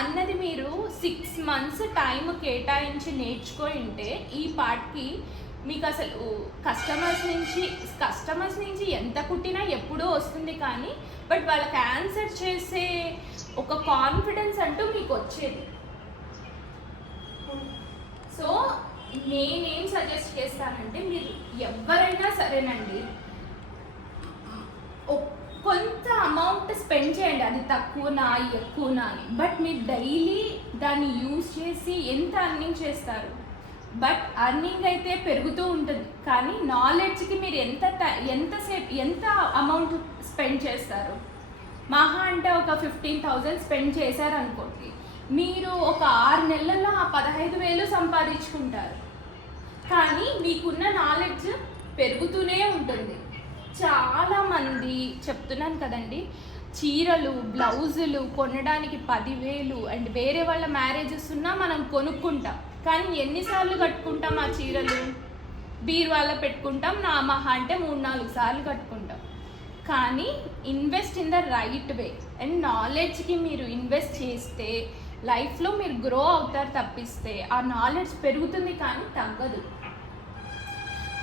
అన్నది మీరు 6 months టైం కేటాయించి నేర్చుకుంటే ఈ పార్ట్కి మీకు అసలు కస్టమర్స్ నుంచి ఎంత కుట్టినా ఎప్పుడూ వస్తుంది, కానీ బట్ వాళ్ళకి ఆన్సర్ చేసే ఒక కాన్ఫిడెన్స్ అంటూ మీకు వచ్చేది. సో నేనేం సజెస్ట్ చేస్తానంటే, మీరు ఎవరైనా సరేనండి కొంత అమౌంట్ స్పెండ్ చేయండి, అది తక్కువనా ఎక్కువనా అని, బట్ మీరు డైలీ దాన్ని యూజ్ చేసి ఎంత అర్నింగ్ చేస్తారు. బట్ అర్నింగ్ అయితే పెరుగుతూ ఉంటుంది, కానీ నాలెడ్జ్కి మీరు ఎంత అమౌంట్ స్పెండ్ చేస్తారు. మహా అంటే ఒక 15,000 స్పెండ్ చేశారనుకోండి, మీరు ఒక 6 నెలల్లో ఆ 15,000 సంపాదించుకుంటారు. కానీ మీకున్న నాలెడ్జ్ పెరుగుతూనే ఉంటుంది. చాలామంది చెప్తున్నాను కదండి, చీరలు బ్లౌజులు కొనడానికి 10,000 అండ్ వేరే వాళ్ళ మ్యారేజెస్ ఉన్నా మనం కొనుక్కుంటాం, కానీ ఎన్నిసార్లు కట్టుకుంటాం ఆ చీరలు? బీరువాలో పెట్టుకుంటాం, నా మహా అంటే 3-4 సార్లు కట్టుకుంటాం. కానీ invest in the right way and నాలెడ్జ్కి మీరు ఇన్వెస్ట్ చేస్తే లైఫ్లో మీరు గ్రో అవుతారు తప్పిస్తే ఆ నాలెడ్జ్ పెరుగుతుంది కానీ తగ్గదు.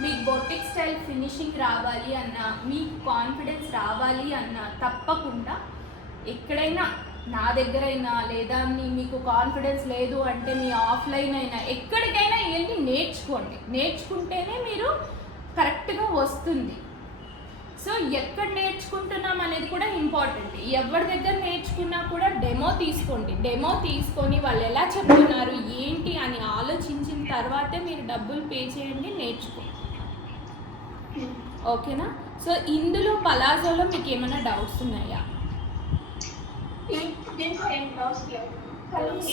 మీకు బొటిక్ స్టైల్ ఫినిషింగ్ రావాలి అన్నా, మీకు కాన్ఫిడెన్స్ రావాలి అన్నా తప్పకుండా ఎక్కడైనా నా దగ్గరైనా, లేదా మీకు కాన్ఫిడెన్స్ లేదు అంటే మీ ఆఫ్లైన్ అయినా ఎక్కడికైనా వెళ్ళి నేర్చుకోండి. నేర్చుకుంటేనే మీరు కరెక్ట్గా వస్తుంది. సో ఎక్కడ నేర్చుకుంటున్నాం అనేది కూడా ఇంపార్టెంట్. ఎవరి దగ్గర నేర్చుకున్నా కూడా డెమో తీసుకోండి. డెమో తీసుకొని వాళ్ళు ఎలా చెప్తున్నారు ఏంటి అని ఆలోచించిన తర్వాతే మీరు డబ్బులు పే చేయండి, నేర్చుకోండి. ఓకేనా? సో ఇందులో పలాజోలో మీకు ఏమైనా డౌట్స్ ఉన్నాయా?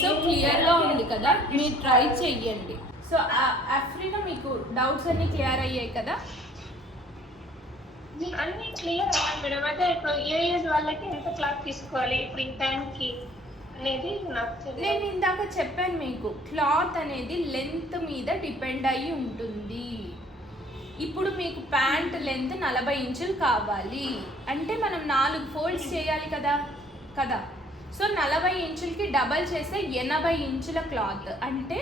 సో క్లియర్గా ఉంది కదా, మీరు ట్రై చెయ్యండి. సో ఆఫ్రికా మీకు డౌట్స్ అన్నీ క్లియర్ అయ్యాయి కదా? అన్ని క్లియర్ అయ్యాయి మేడం. అయితే ఇప్పుడు ఏ ఏజ్ వాళ్ళకి ఎంత క్లాస్ తీసుకోవాలి ఇప్పుడు ఈ టైంకి అనేది నాకు తెలియదు. నేను ఇందాక చెప్పాను మీకు, క్లాత్ అనేది లెంత్ మీద డిపెండ్ అయ్యి ఉంటుంది. ఇప్పుడు మీకు ప్యాంట్ లెంత్ 40 ఇంచులు కావాలి అంటే మనం 4 ఫోల్డ్స్ చేయాలి కదా. సో 40 ఇంచులకి డబల్ చేస్తే 80 ఇంచుల క్లాత్, అంటే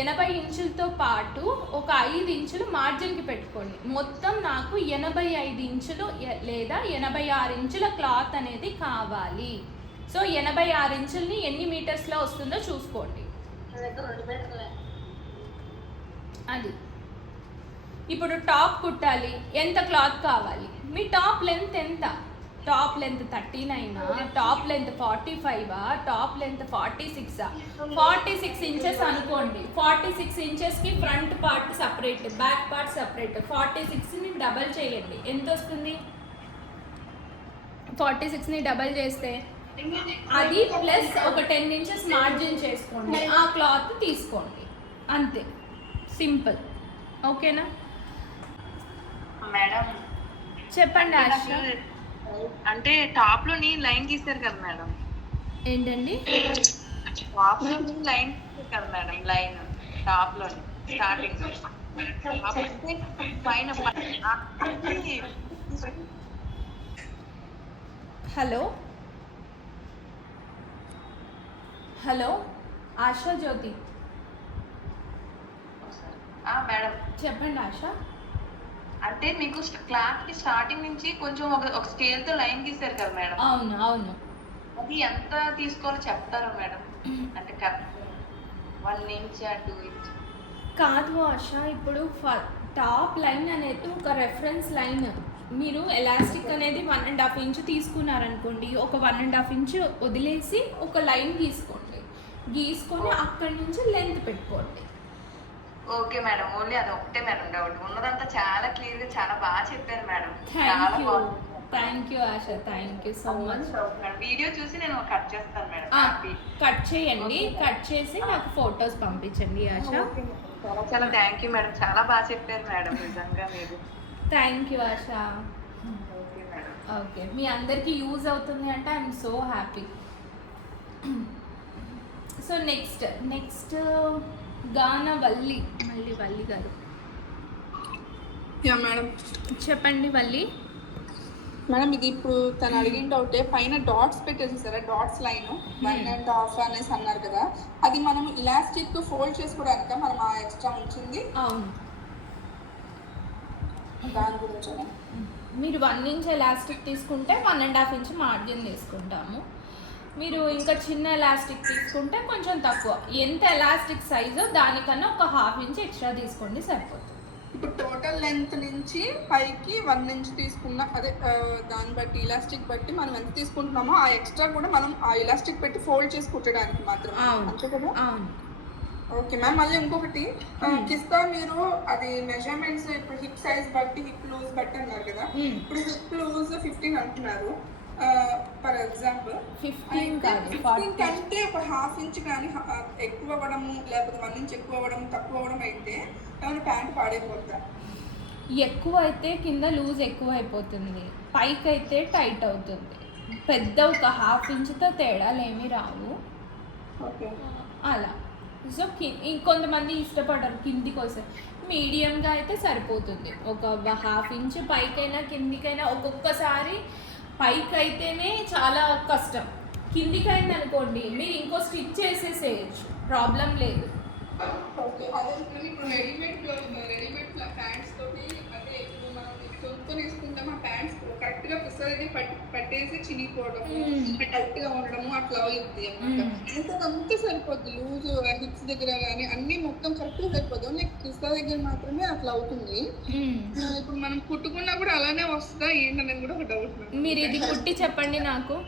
80 ఇంచులతో పాటు ఒక 5 ఇంచులు మార్జిన్కి పెట్టుకోండి. మొత్తం నాకు 85 ఇంచులు లేదా 86 ఇంచుల క్లాత్ అనేది కావాలి. సో 86 ఇంచుల్ని ఎన్ని మీటర్స్లో వస్తుందో చూసుకోండి. అది ఇప్పుడు టాప్ కుట్టాలి, ఎంత క్లాత్ కావాలి? మీ టాప్ లెంత్ ఎంత? Top length 39, top length 45, top length 46, 46 inches అనుకోండి. 46 ఇంచెస్కి front part separate, back part separate. 46ని డబల్ చేయండి, ఎంత వస్తుంది? 46ని డబల్ చేస్తే అది ప్లస్ ఒక 10 ఇంచెస్ మార్జిన్ చేసుకోండి, ఆ క్లాత్ తీసుకోండి, అంతే, సింపుల్. ఓకేనా మేడం? చెప్పండి ఆశ. అంటే టాప్ లోని లైన్ గీస్తారు కదా మేడం? ఏంటండి? టాప్ లోని లైన్ గీస్తారు కదా మేడం? లైన్ టాప్ లోని స్టార్టింగ్ పైన. హలో ఆశా జ్యోతి మేడం చెప్పండి ఆశ. అంటే మీకు క్లాత్ కి స్టార్టింగ్ నుంచి కొంచెం ఒక స్కేల్ తో లైన్ గీస్తారు కదా మేడం? అవును. అది ఎంత తీసుకోవాలో చెప్తారా మేడం? అంటే 1 ఇంచ్ 2 ఇంచ్ కాదు ఆశ, ఇప్పుడు టాప్ లైన్ అనేది ఒక రెఫరెన్స్ లైన్. మీరు ఎలాస్టిక్ అనేది 1.5 ఇంచ్ తీసుకున్నారనుకోండి, ఒక 1.5 ఇంచ్ వదిలేసి ఒక లైన్ గీసుకొని అక్కడి నుంచి లెంత్ పెట్టుకోండి. ఓకే మేడం, ఓన్లీ అది ఒకటే మేడం డౌట్. ఉన్నదంతా చాలా క్లియర్ గా చాలా బాగా చెప్పారు madam. Thank you Asha, thank you so much. Video చూసి నేను కట్ చేస్తాను మేడం. కట్ చేయండి, కట్ చేసి నాకు ఫొటోస్ పంపించండి ఆశ. చాలా థ్యాంక్ యూ మేడం, చాలా బాగా చెప్పారు మేడం నిజంగా మీరు. Thank you Asha. Okay madam. Madam. Okay, మీ అందరికీ యూజ్ అవుతుంది అంటే I'm so happy. So next Gana Valli గారు యా మేడం. చెప్పండి వల్లి. మేడం ఇది ఇప్పుడు తను అడిగిన డౌటే, పైన డాట్స్ పెట్టేసేసారా, డాట్స్ లైన్ 1.5 అనేసి అన్నారు కదా, అది మనం ఇలాస్టిక్ ఫోల్డ్ చేసుకోవడానికి మనం ఆ ఎక్స్ట్రా ఉంచింది అవును, దాని గురించి. మీరు 1 ఇంచ్ ఎలాస్టిక్ తీసుకుంటే 1.5 ఇంచ్ మార్జిన్ తీసుకుంటాము. మీరు ఇంకా చిన్న ఎలాస్టిక్ తీసుకుంటే కొంచెం తక్కువ, ఎంత ఎలాస్టిక్ సైజు దానికన్నా ఒక 1/2 ఇంచ్ ఎక్స్ట్రా తీసుకోండి సరిపోతుంది. ఇప్పుడు టోటల్ లెంత్ నుంచి పైకి 1 ఇంచ్ తీసుకున్న అదే దాన్ని బట్టి ఇలాస్టిక్ బట్టి మనం ఎంత తీసుకుంటున్నామో ఆ ఎక్స్ట్రా కూడా మనం ఆ ఇలాస్టిక్ పెట్టి ఫోల్డ్ చేసి కుట్టడానికి మాత్రమే, అంతే కదా? అవును. Okay ma'am. మళ్ళీ ఇంకొకటి, కిస్తా మీరు అది మెజర్మెంట్స్ ఇప్పుడు హిప్ సైజ్ బట్టి హిప్ లూజ్ బట్టి అన్నారు కదా, ఇప్పుడు హిప్ లూజ్ 15 అంటున్నారు ఫర్ ఎగ్జాంపుల్. 15 కాదు, 15 కంటే ఒక 1/2 ఇంచ్ కానీ ఎక్కువ అవ్వడము లేకపోతే 1 ఇంచ్ ఎక్కువ అవ్వడం తక్కువ అవ్వడం అయితే ఏమైనా ప్యాంట్ పాడైపోతుందా? ఎక్కువ అయితే కింద లూజ్ ఎక్కువ అయిపోతుంది, పైకి అయితే టైట్ అవుతుంది. పెద్ద ఒక 1/2 ఇంచ్తో తేడాలు ఏమీ రావు. ఓకే. అలా సో కొంతమంది ఇష్టపడరు కిందికి వస్తే, మీడియంగా అయితే సరిపోతుంది. ఒక 1/2 ఇంచ్ పైకైనా కిందికైనా, ఒక్కొక్కసారి పైకి అయితేనే చాలా కష్టం, కిందికైంది అనుకోండి మీరు ఇంకో స్టిచ్ చేసేసేయచ్చు, ప్రాబ్లం లేదు. ఓకే. అదే ఇప్పుడు రెడీమేడ్ ప్యాంట్స్ తోటి అదే ఇప్పుడు మనం కొనుక్కొని వేసుకుంటాం, ఆ ప్యాంట్స్ కరెక్ట్గా పుస్తకాలు పట్టేసి చినిగిపోవడం, టైట్గా ఉండడము అట్లా అవుతుంది అనమాట. అంతా సరిపోద్ది, లూజ్ హిప్స్ దగ్గర కానీ అన్నీ మొత్తం కరెక్ట్గా సరిపోద్ది, ఓన్లీ పుస్తక దగ్గర మాత్రమే అట్లా అవుతుంది. ఇప్పుడు మనం కుట్టుకున్నా కూడా అలానే వస్తుందా ఏంటనేది కూడా ఒక డౌట్. మీరు ఇది కుట్టి చెప్పండి నాకు.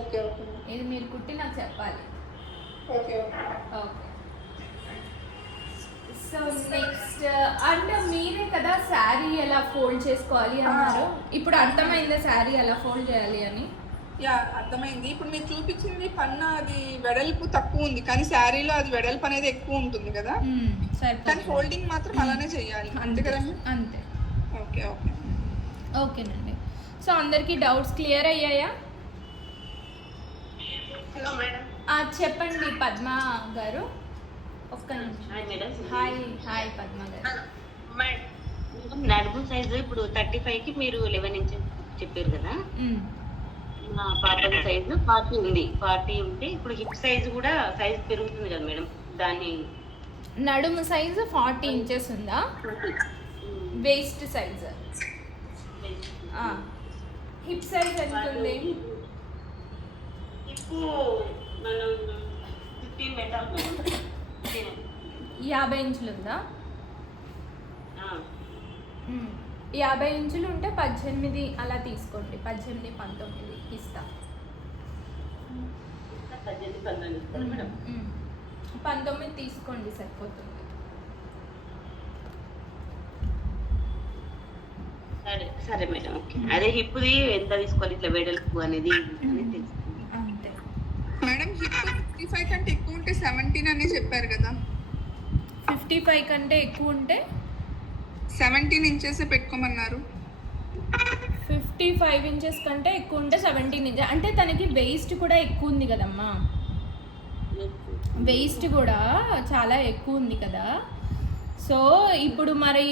Okay okay. ఇది మీరు కుట్టి నాకు చెప్పాలి. Okay okay. Okay. So next అంటే మీరే కదా శారీ ఎలా ఫోల్డ్ చేసుకోవాలి అన్నారు, ఇప్పుడు అర్థమైందా శారీ ఎలా ఫోల్డ్ చేయాలి అని? యా అర్థమైంది. ఇప్పుడు మీరు చూపించింది పన్ను అది వెడల్పు తక్కువ ఉంది, కానీ శారీలో అది వెడల్పు అనేది ఎక్కువ ఉంటుంది కదా, కానీ ఫోల్డింగ్ మాత్రం అలానే చేయాలి, అంతే కదండి? అంతే. Okay okay. ఓకేనండి. సో అందరికీ డౌట్స్ క్లియర్ అయ్యాయా? Hello madam. చెప్పండి పద్మ గారు. ఒక్క నిమిషం. Hi madam. హాయ్ పద్మ గారు. మేడం నడుము సైజు ఇప్పుడు 35కి మీరు 11 ఇంచ్ చెప్పారు కదా, మా పాప సైజు 40 ఉంది. 40 ఉంటే ఇప్పుడు హిప్ సైజు కూడా సైజు పెరుగుతుంది కదా మేడం, దాన్ని నడుము సైజు 40 ఇంచెస్ ఉందా? వేస్ట్ సైజ్, హిప్ సైజ్ ఎంత ఉంది? హిప్ మనం 15 పెట్టాలి మేడం. 50 ఇంచులు ఉందా? 50 ఇంచులు ఉంటే 18 అలా తీసుకోండి, 18, 19 ఇస్తా. 19 తీసుకోండి సరిపోతుంది. సరే మేడం. ఓకే. అదే హిప్ది ఎంత తీసుకోవాలి ఇట్లా వెడల్పు అనేది అంతే మేడం. హిప్ 55 కంటే ఎక్కువ ఉంటే 17 అని చెప్పారు కదా, 55 కంటే ఎక్కువ ఉంటే 17 ఇంచెస్ పెట్టుకోమన్నారు. 55 ఇంచెస్ కంటే ఎక్కువ ఉంటే 17 ఇంచెస్ అంటే తనకి వెయిస్ట్ కూడా ఎక్కువ ఉంది కదమ్మా, వెయిస్ట్ కూడా చాలా ఎక్కువ ఉంది కదా. సో ఇప్పుడు మరి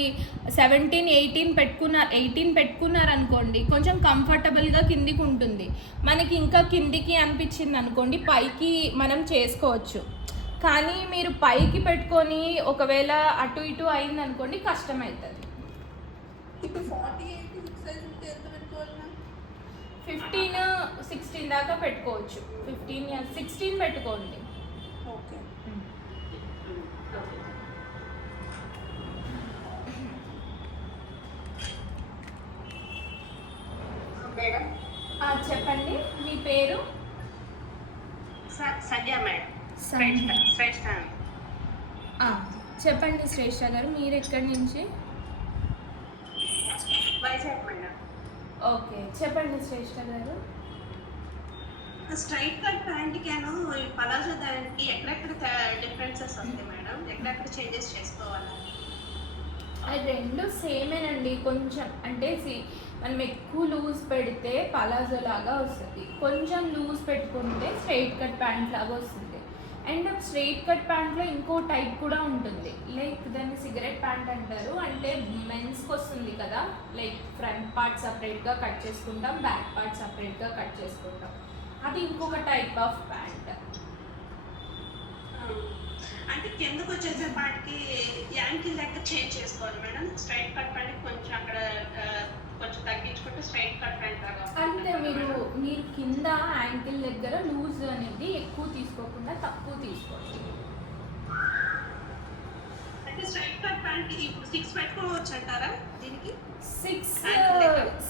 17, 18 పెట్టుకున్నారనుకోండి కొంచెం కంఫర్టబుల్గా కిందికి ఉంటుంది. మనకి ఇంకా కిందికి అనిపించింది అనుకోండి పైకి మనం చేసుకోవచ్చు, కానీ మీరు పైకి పెట్టుకొని ఒకవేళ అటు ఇటు అయింది అనుకోండి కష్టమవుతుంది. ఇప్పుడు 48 సైజ్ ఉంటే ఎంత పెట్టుకోవాలి? 15, 16 దాకా పెట్టుకోవచ్చు. 15, 16 పెట్టుకోండి. ఓకే. మేడం చెప్పండి మీ పేరు? సంధ్య మేడం. శ్రేష్ఠ. చెప్పండి శ్రేష్ఠ గారు, మీరు ఎక్కడి నుంచి? వైజాగ్ మేడం. ఓకే చెప్పండి శ్రేష్ఠ గారు. స్ట్రైట్ కట్ ప్యాంట్కేను పలాజో దానికి ఎక్కడెక్కడ డిఫరెన్సెస్ వస్తాయి మేడం, ఎక్కడెక్కడ చేంజెస్ చేసుకోవాలి? అది రెండు సేమేనండి, కొంచెం అంటే మనం ఎక్కువ లూజ్ పెడితే పలాజో లాగా వస్తుంది, కొంచెం లూజ్ పెట్టుకుంటే స్ట్రైట్ కట్ ప్యాంట్ లాగా వస్తుంది. అండ్ స్ట్రైట్ కట్ ప్యాంట్లో ఇంకో టైప్ కూడా ఉంటుంది, లైక్ దాన్ని సిగరెట్ ప్యాంట్ అంటారు. అంటే మెన్స్కి వస్తుంది కదా, లైక్ ఫ్రంట్ పార్ట్ సపరేట్గా కట్ చేసుకుంటాం, బ్యాక్ పార్ట్ సపరేట్గా కట్ చేసుకుంటాం. అది ఇంకొక టైప్ ఆఫ్ ప్యాంట్. అంటే కిందకు వచ్చేసే పాటికి యాంకిల్ దగ్గర చేంజ్ చేసుకోవాలి మేడం. స్ట్రైట్ కట్ ప్యాంట్ కొంచెం అక్కడ కొంచెం తగ్గించుకుంటే స్ట్రైట్ కట్ ప్యాంట్ లాగా అంటే మీరు కింద యాంకిల్ దగ్గర లూజ్ అనేది ఎక్కువ తీసుకోకుండా తక్కువ తీసుకోండి. అంటే స్ట్రైట్ కట్ ప్యాంట్ ఇప్పుడు 6 పెట్టుకోవచ్చు అంటారా దీనికి?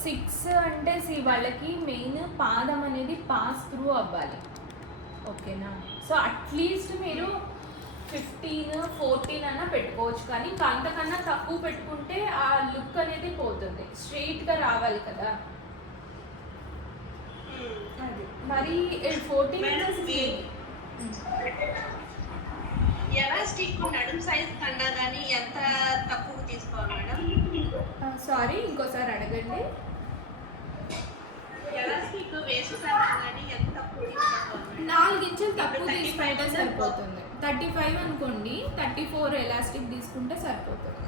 6 అంటే వాళ్ళకి మెయిన్ పాదం అనేది పాస్ త్రూ అవ్వాలి, ఓకేనా? సో అట్లీస్ట్ మీరు 15, 14 అన్నా పెట్టుకోవచ్చు, కానీ అంతకన్నా తక్కువ పెట్టుకుంటే ఆ లుక్ అనేది పోతుంది, స్ట్రైట్గా రావాలి కదా. అది మరి 14 ఎలాస్టిక్ నడుం సైజ్ కన్నా కానీ ఎంత తక్కువ తీసుకోవాలి మేడం? సారీ, ఇంకోసారి అడగండి. ఎలాస్టిక్ వేస్ట్ కన్నా కానీ ఎంత తక్కువ తీసుకోవాలి? 4 ఇంచులు తక్కువ తీసుకుంటే సరిపోతుంది. 35 అనుకోండి, 34 ఎలాస్టిక్ తీసుకుంటే సరిపోతుంది.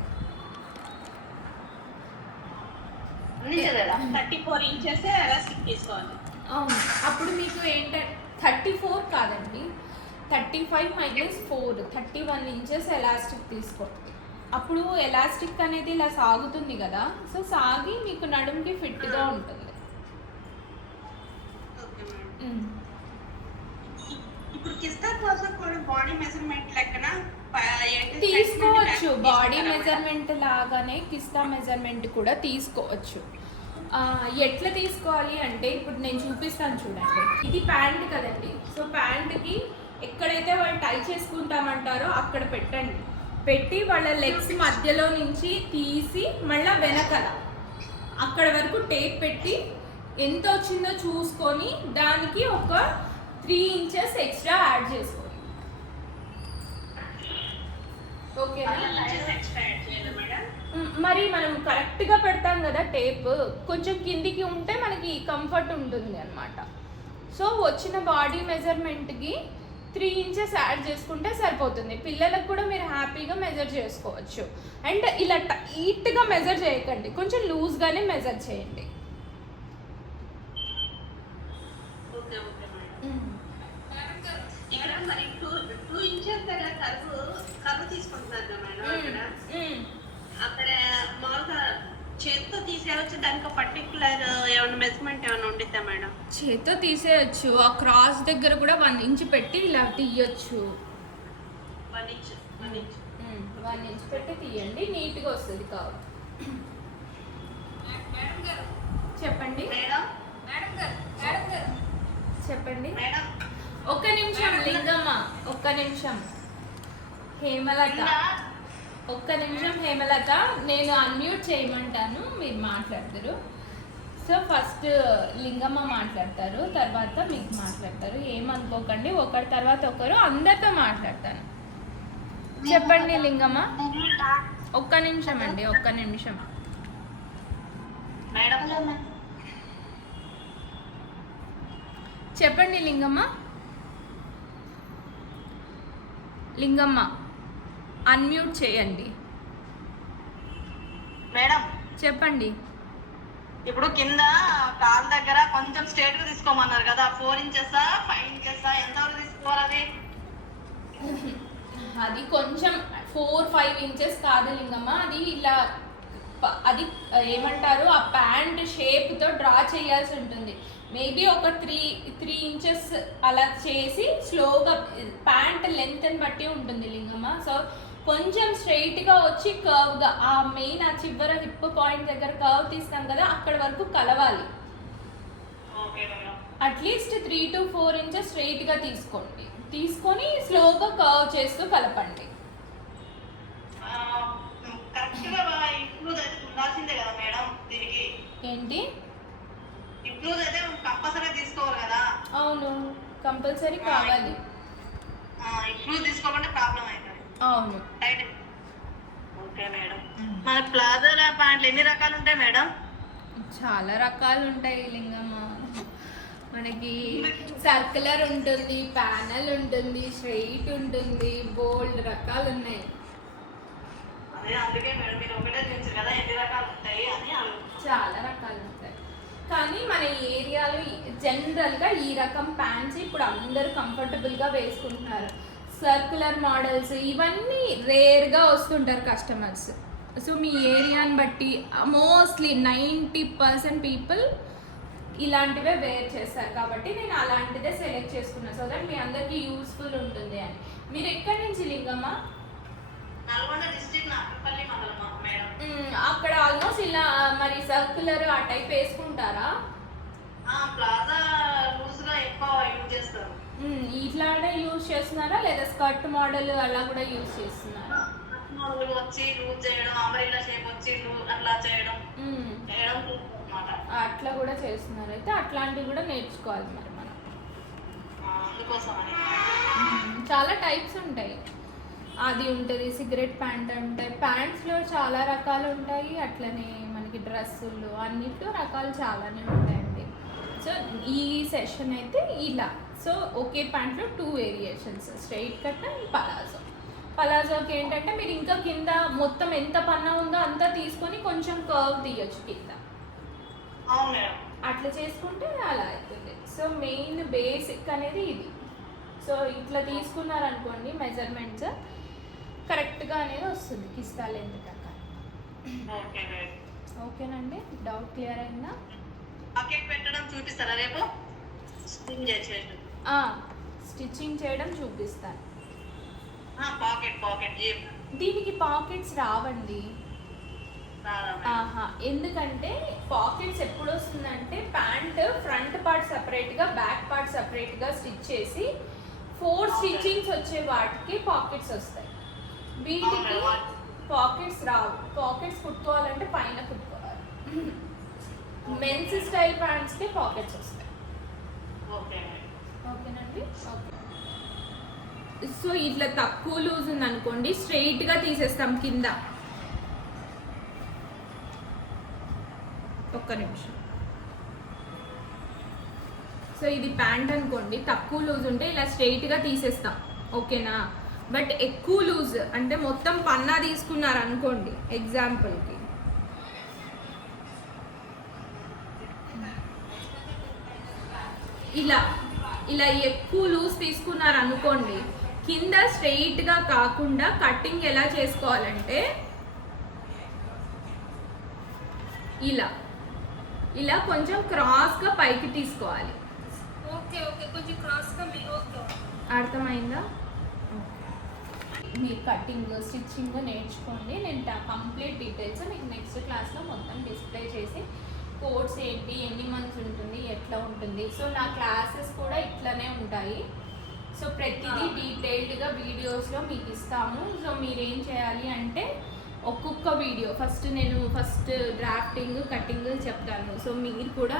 34 ఇంచెస్ ఎలాస్టిక్ తీసుకోవాలి. అవును, అప్పుడు మీకు ఏంటంటే 34 కాదండి, 35 మైనస్ 4 31 ఇంచెస్ ఎలాస్టిక్ తీసుకోండి. అప్పుడు ఎలాస్టిక్ అనేది ఇలా సాగుతుంది కదా, సో సాగి మీకు నడుముకి ఫిట్గా ఉంటుంది. ఇప్పుడు కిస్తా కోసం కూడా బాడీ మెజర్మెంట్ లెక్కన తీసుకోవచ్చు, బాడీ మెజర్మెంట్ లాగానే కిస్తా మెజర్మెంట్ కూడా తీసుకోవచ్చు. ఎట్లా తీసుకోవాలి అంటే ఇప్పుడు నేను చూపిస్తాను చూడండి. ఇది ప్యాంట్ కదండి, సో ప్యాంట్కి ఎక్కడైతే వాళ్ళు టై చేసుకుంటామంటారో అక్కడ పెట్టండి. పెట్టి వాళ్ళ లెగ్స్ మధ్యలో నుంచి తీసి మళ్ళీ వెనకల అక్కడ వరకు టేప్ పెట్టి ఎంత వచ్చిందో చూసుకొని దానికి ఒక 3 ఇంచెస్ ఎక్స్ట్రా యాడ్ చేసుకోండి, ఓకేనా? మరి మనం కరెక్ట్గా పెడతాం కదా టేప్, కొంచెం కిందికి ఉంటే మనకి కంఫర్ట్ ఉంటుంది అన్నమాట. సో వచ్చిన బాడీ మెజర్మెంట్కి 3 ఇంచెస్ యాడ్ చేసుకుంటే సరిపోతుంది. పిల్లలకు కూడా మీరు హ్యాపీగా మెజర్ చేసుకోవచ్చు. అండ్ ఇలా టైట్గా మెజర్ చేయకండి, కొంచెం లూజ్గానే మెజర్ చేయండి. ఇక్కడ మరి 2 ఇంచెస్ దగ్గర కర్వ్ తీసుకుంటున్నారు మేడం. అక్కడ మామూలుగా చేతితో తీసేయవచ్చు, దానికి పర్టికులర్ ఏమైనా మెజర్మెంట్ ఏమైనా ఉండిద్దా మేడం? చేతితో తీసేయచ్చు, ఆ క్రాస్ దగ్గర కూడా 1 ఇంచ్ పెట్టి ఇలా తీయచ్చు. 1 ఇంచ్ 1 ఇంచ్ పెట్టి తీయండి, నీట్గా వస్తుంది కావాలి. చెప్పండి చెప్పండి. ఒక్క నిమిషం లింగమ్మ, ఒక్క నిమిషం హేమలత, ఒక్క నిమిషం హేమలత, నేను అన్మ్యూట్ చేయమంటాను, మీరు మాట్లాడతారు. సో ఫస్ట్ లింగమ్మ మాట్లాడతారు, తర్వాత మీకు మాట్లాడతారు. ఏమనుకోకండి, ఒకరి తర్వాత ఒకరు అందరితో మాట్లాడతాను. చెప్పండి లింగమ్మ. ఒక్క నిమిషం అండి, ఒక్క నిమిషం మేడం. చెప్పండి లింగమ్మ. లింగమ్మ అన్మ్యూట్ చేయండి. మేడం చెప్పండి. ఇప్పుడు కింద కాల్ దగ్గర కొంచెం స్ట్రేట్ గా తీసుకోమన్నారు కదా, 4 ఇంచెస్ 5 ఇంచెస్ ఎంత తీసుకోవాలి? అది కొంచెం 4-5 ఇంచెస్ కాదు లింగమ్మ, అది ఇలా అది ఏమంటారు, ఆ ప్యాంట్ షేప్తో డ్రా చేయాల్సి ఉంటుంది. మేబీ ఒక 3 ఇంచెస్ అలా చేసి స్లోగా, ప్యాంట్ లెంత్ని బట్టి ఉంటుంది లింగమ్మ. సో కొంచెం స్ట్రైట్గా వచ్చి కర్వ్గా ఆ మెయిన్ ఆ చివర హిప్ పాయింట్ దగ్గర కర్వ్ తీస్తాం కదా, అక్కడ వరకు కలవాలి. అట్లీస్ట్ 3 to 4 ఇంచెస్ స్ట్రైట్గా తీసుకోండి, తీసుకొని స్లోగా కర్వ్ చేస్తూ కలపండి. ఏంటి? అవును, కంపల్సరీ కావాలి. అవును. Okay madam. మన ప్లాజో ప్యాంట్లు ఎన్ని రకాలు ఉంటాయి మేడం? చాలా రకాలు ఉంటాయి లింగమ్మ. మనకి సర్కులర్ ఉంటుంది, ప్యానల్ ఉంటుంది, స్ట్రైట్ ఉంటుంది, బోల్డ్ రకాలు ఉన్నాయి. అదే అందుకే మేడం మీరు ఒకటే చూసారు కదా ఎన్ని రకాలు ఉంటాయి అని చాలా రకాలు ఉంటాయి. కానీ మన ఏరియాలో జనరల్గా ఈ రకం ప్యాంట్స్ ఇప్పుడు అందరూ కంఫర్టబుల్గా వేసుకుంటున్నారు. సర్కులర్ మోడల్స్ ఇవన్నీ రేర్గా వస్తుంటారు కస్టమర్స్. సో మీ ఏరియాని బట్టి మోస్ట్లీ 90% పీపుల్ ఇలాంటివే వేర్ చేస్తారు కాబట్టి నేను అలాంటిదే సెలెక్ట్ చేసుకున్నాను. సో దట్ మీ అందరికీ యూస్ఫుల్ ఉంటుంది అని. మీరు ఎక్కడి నుంచి లింగమ్మ? నల్గొండ డిస్ట్రిక్ట్ నాగపల్లి మండలం మేడం. అక్కడ ఆల్మోస్ట్ ఇలా మరి సర్కులర్ ఆ టైప్ వేసుకుంటారా? ప్లాజా లూజ్ గా ఎక్కువ యూజ్ చేస్తారు. ఇట్లానే యూజ్ చేస్తున్నారా లేదా స్కర్ట్ మోడల్ అలా కూడా యూజ్ చేస్తున్నారా? వచ్చి లూజ్ చేయడం, అంబ్రెల్లా షేప్ వచ్చి అట్లా చేయడం అట్లా కూడా చేస్తున్నారు. అయితే అట్లాంటివి కూడా నేర్చుకోవాలి మరి మనం. అందుకోసమని చాలా టైప్స్ ఉంటాయి. అది ఉంటుంది, సిగరెట్ ప్యాంట్ ఉంటాయి, ప్యాంట్స్లో చాలా రకాలు ఉంటాయి. అట్లనే మనకి డ్రెస్సులు అన్నిట్లో రకాలు చాలానే ఉంటాయండి. సో ఈ సెషన్ అయితే ఇలా. సో ఒకే ప్యాంట్లో 2 variations, straight cut and palazzo. పలాజోకి ఏంటంటే మీరు ఇంకా కింద మొత్తం ఎంత పన్నా ఉందో అంతా తీసుకొని కొంచెం కర్వ్ తీయొచ్చు కింద. అట్లా చేసుకుంటే అలా అవుతుంది. సో మెయిన్ బేసిక్ అనేది ఇది. సో ఇట్లా తీసుకున్నారనుకోండి మెజర్మెంట్స్ కరెక్ట్గా అనేది వస్తుంది కిస్తా లెంత్ ప్రకారం. ఓకేనండి, డౌట్ క్లియర్ అయిందా? పెట్టడం చూపిస్తారా రేపు? స్టిచ్చింగ్ చేయడం చూపిస్తాను. పాకెట్ దీనికి పాకెట్స్ రావండి. ఎందుకంటే పాకెట్స్ ఎప్పుడు వస్తుందంటే ప్యాంట్ ఫ్రంట్ పార్ట్ సపరేట్గా బ్యాక్ పార్ట్ సపరేట్గా స్టిచ్ చేసి 4 స్టిచ్చింగ్స్ వచ్చే వాటికి పాకెట్స్ వస్తాయి. వీటికి పాకెట్స్ రావు. పాకెట్స్ కుట్టుకోవాలంటే పైన కుట్టుకోవాలి. మెన్స్ స్టైల్ ప్యాంట్స్కి పాకెట్స్ వస్తాయి. ఓకేనండి. ఓకే. సో ఇట్లా తక్కువ లూజ్ ఉంది అనుకోండి, స్ట్రైట్గా తీసేస్తాం కింద. ఒక్క నిమిషం. సో ఇది ప్యాంట్ అనుకోండి, తక్కువ లూజ్ ఉంటే ఇలా స్ట్రైట్గా తీసేస్తాం. ఓకేనా? బట్ ఎక్కువ లూజ్ అంటే మొత్తం పన్నా తీసుకున్నారు అనుకోండి ఎగ్జాంపుల్కి, ఇలా ఇలా ఎక్కువ లూజ్ తీసుకున్నారు అనుకోండి, కింద స్ట్రెయిట్గా కాకుండా కటింగ్ ఎలా చేసుకోవాలంటే ఇలా ఇలా కొంచెం క్రాస్గా పైకి తీసుకోవాలి. ఓకే ఓకే, కొంచెం క్రాస్గా ఓకే. అర్థమైందా? మీరు కటింగ్ స్టిచ్చింగ్ నేర్చుకోండి. నేను కంప్లీట్ డీటెయిల్స్ మీకు నెక్స్ట్ క్లాస్లో మొత్తం డిస్ప్లే చేసి కోర్స్ ఏంటి, ఎన్ని మంత్స్ ఉంటుంది, ఎట్లా ఉంటుంది. సో నా క్లాసెస్ కూడా ఇట్లానే ఉంటాయి. సో ప్రతిదీ డీటెయిల్డ్గా వీడియోస్లో మీకు ఇస్తాము. సో మీరేం చేయాలి అంటే ఒక్కొక్క వీడియో ఫస్ట్ డ్రాఫ్టింగ్ కటింగ్ చెప్తాను. సో మీరు కూడా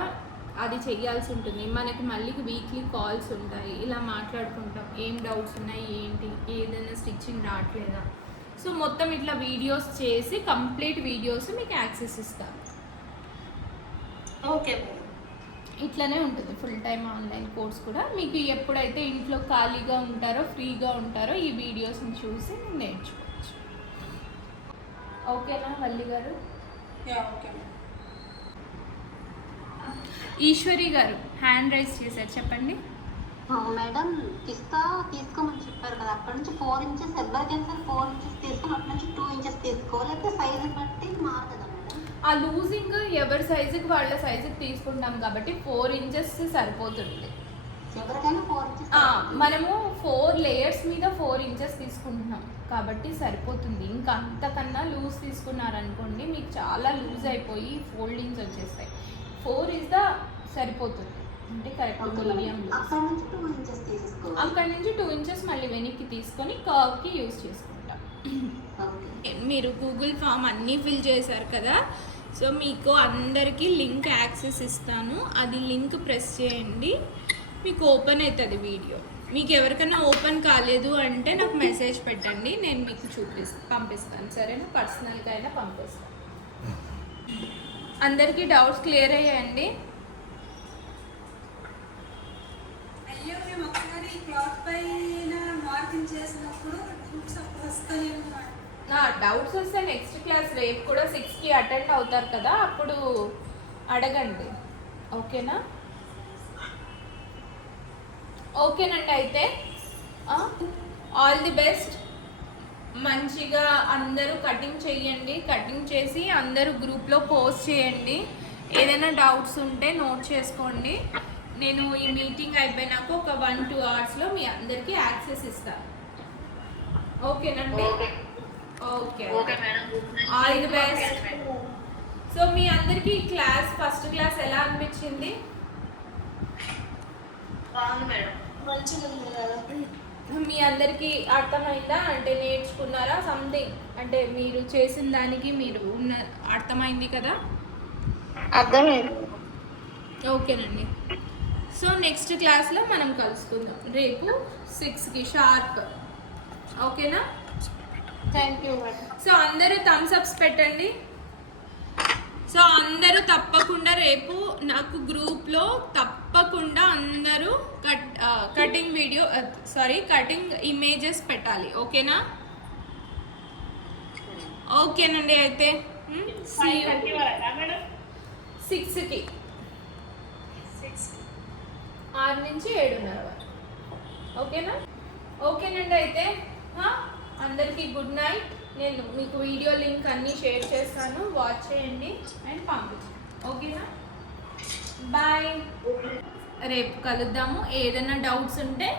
అది చెయ్యాల్సి ఉంటుంది. మనకి మళ్ళీ వీక్లీ కాల్స్ ఉంటాయి, ఇలా మాట్లాడుకుంటాం ఏం డౌట్స్ ఉన్నాయి, ఏంటి, ఏదైనా స్టిచ్చింగ్ రావట్లేదా. సో మొత్తం ఇట్లా వీడియోస్ చేసి కంప్లీట్ వీడియోస్ మీకు యాక్సెస్ ఇస్తాను. ఓకే, ఇట్లానే ఉంటుంది ఫుల్ టైం ఆన్లైన్ కోర్స్ కూడా. మీకు ఎప్పుడైతే ఇంట్లో ఖాళీగా ఉంటారో ఫ్రీగా ఉంటారో ఈ వీడియోస్ని చూసి నేర్చుకోవచ్చు. ఓకేనా వల్లి గారు? ఓకే. ఈశ్వరి గారు హ్యాండ్ రైజ్ చేశారు, చెప్పండి. మేడం పిస్తా తీసుకోమని చెప్పారు కదా, అక్కడ నుంచి 4 ఇంచెస్ ఎవరికైనా సరే 4 ఇంచెస్ తీసుకుని అక్కడ నుంచి 2 ఇంచెస్ తీసుకోవాలి, లేకపోతే సైజుని బట్టి మారుతుందా మేడం? ఆ లూజింగ్ ఎవరి సైజుకి వాళ్ళ సైజుకి తీసుకుంటాం కాబట్టి 4 ఇంచెస్ సరిపోతుంది. ఎవరికైనా 4 ఇంచెస్ మనము 4 లేయర్స్ మీద 4 ఇంచెస్ తీసుకుంటున్నాం కాబట్టి సరిపోతుంది. ఇంకా అంతకన్నా లూజ్ తీసుకున్నారనుకోండి మీకు చాలా లూజ్ అయిపోయి ఫోల్డింగ్స్ వచ్చేస్తాయి. 4 ఇస్ ద సరిపోతుంది అంటే కరెక్ట్ మీడియం. అక్కడ నుంచి 2 ఇంచెస్ తీసుకోవాలి. అక్కడ నుంచి 2 ఇంచెస్ మళ్ళీ వెనక్కి తీసుకొని కర్వ్కి యూజ్ చేసుకుంటాం. మీరు గూగుల్ ఫామ్ అన్నీ ఫిల్ చేశారు కదా, సో మీకు అందరికీ లింక్ యాక్సెస్ ఇస్తాను. అది లింక్ ప్రెస్ చేయండి, మీకు ఓపెన్ అవుతుంది వీడియో. మీకు ఎవరికైనా ఓపెన్ కాలేదు అంటే నాకు మెసేజ్ పెట్టండి, నేను మీకు పంపిస్తాను. సరేనా? పర్సనల్గా అయినా పంపిస్తాను. అందరికీ డౌట్స్ క్లియర్ అయ్యాయండి? అయ్యో మేము ఒకసారి క్లాత్ పైన మార్కింగ్ చేసినప్పుడు వస్తాయేమో. డౌట్స్ వస్తే నెక్స్ట్ క్లాస్ రేపు కూడా 6కి అటెండ్ అవుతారు కదా, అప్పుడు అడగండి. ఓకేనా? ఓకేనండి. అయితే ఆల్ ది బెస్ట్. మంచిగా అందరూ కటింగ్ చేయండి. కటింగ్ చేసి అందరూ గ్రూప్లో పోస్ట్ చేయండి. ఏదైనా డౌట్స్ ఉంటే నోట్ చేసుకోండి. నేను ఈ మీటింగ్ అయిపోయినాక ఒక 1-2 అవర్స్లో మీ అందరికీ యాక్సెస్ ఇస్తాను. ఓకేనండి? Okay, all the best. So మీ అందరికీ క్లాస్ ఫస్ట్ క్లాస్ ఎలా అనిపించింది? బాగుంది మేడం. మంచిగా ఉంది కదా. మీ అందరికీ అర్థమైందా? అంటే నేర్చుకున్నారా సంథింగ్? అంటే మీరు చేసిన దానికి మీరు ఉన్న అర్థమైంది కదా? అర్థమైంది. ఓకేనండి. సో నెక్స్ట్ క్లాస్లో మనం కలుసుకుందాం రేపు 6కి షార్ప్. ఓకేనా? Thank you madam. సో అందరూ థమ్స్ అప్స్ పెట్టండి. సో అందరూ తప్పకుండా రేపు నాకు గ్రూప్లో తప్పకుండా అందరూ కటింగ్ ఇమేజెస్ పెట్టాలి. ఓకేనా? ఓకేనండి. అయితే 6కి 6 నుంచి 7:30 వరకు. ఓకేనా? ఓకేనండి. అయితే అందరికీ గుడ్ నైట్. నేను మీకు వీడియో లింక్ అన్నీ షేర్ చేస్తాను, వాచ్ చేయండి అండ్ పంపించండి. ఓకేనా? బాయ్. రేపు కలుద్దాము. ఏదైనా డౌట్స్ ఉంటే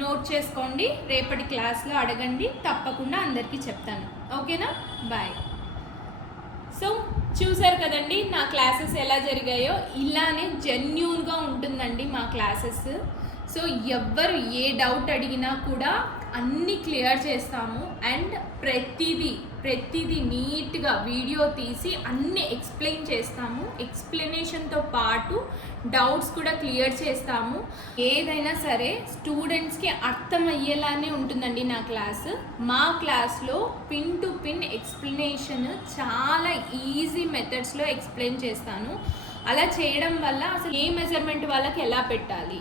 నోట్ చేసుకోండి, రేపటి క్లాస్లో అడగండి, తప్పకుండా అందరికీ చెప్తాను. ఓకేనా? బాయ్. సో చూసారు కదండి నా క్లాసెస్ ఎలా జరిగాయో. ఇలానే జెన్యూన్గా ఉంటుందండి మా క్లాసెస్. సో ఎవ్వరు ఏ డౌట్ అడిగినా కూడా అన్నీ క్లియర్ చేస్తాము. అండ్ ప్రతిదీ నీట్గా వీడియో తీసి అన్నీ ఎక్స్ప్లెయిన్ చేస్తాము. ఎక్స్ప్లెనేషన్తో పాటు డౌట్స్ కూడా క్లియర్ చేస్తాము. ఏదైనా సరే స్టూడెంట్స్కి అర్థమయ్యేలానే ఉంటుందండి నా క్లాస్. మా క్లాస్లో పిన్ టు పిన్ ఎక్స్ప్లెనేషన్ చాలా ఈజీ మెథడ్స్లో ఎక్స్ప్లెయిన్ చేస్తాను. అలా చేయడం వల్ల అసలు ఏ మెజర్మెంట్ వాళ్ళకి ఎలా పెట్టాలి,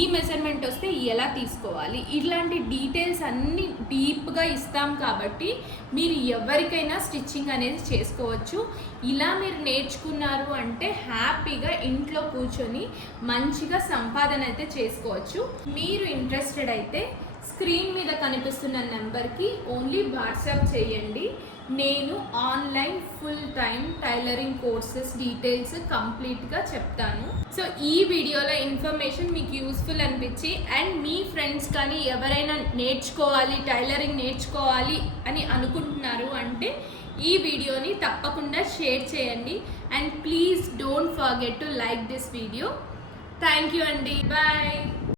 ఈ మెజర్మెంట్ వస్తే ఎలా తీసుకోవాలి, ఇలాంటి డీటెయిల్స్ అన్నీ డీప్గా ఇస్తాం. కాబట్టి మీరు ఎవరికైనా స్టిచ్చింగ్ అనేది చేసుకోవచ్చు. ఇలా మీరు నేర్చుకున్నారు అంటే హ్యాపీగా ఇంట్లో కూర్చొని మంచిగా సంపాదన అయితే చేసుకోవచ్చు. మీరు ఇంట్రెస్టెడ్ అయితే స్క్రీన్ మీద కనిపిస్తున్న నెంబర్కి ఓన్లీ వాట్సాప్ చేయండి. నేను online full time tailoring courses details కంప్లీట్గా చెప్తాను. సో ఈ వీడియోలో ఇన్ఫర్మేషన్ మీకు యూస్ఫుల్ అనిపించి అండ్ మీ ఫ్రెండ్స్ కానీ ఎవరైనా టైలరింగ్ నేర్చుకోవాలి అని అనుకుంటున్నారు అంటే ఈ వీడియోని తప్పకుండా షేర్ చేయండి. And please don't forget to like this video. Thank you అండి. బాయ్.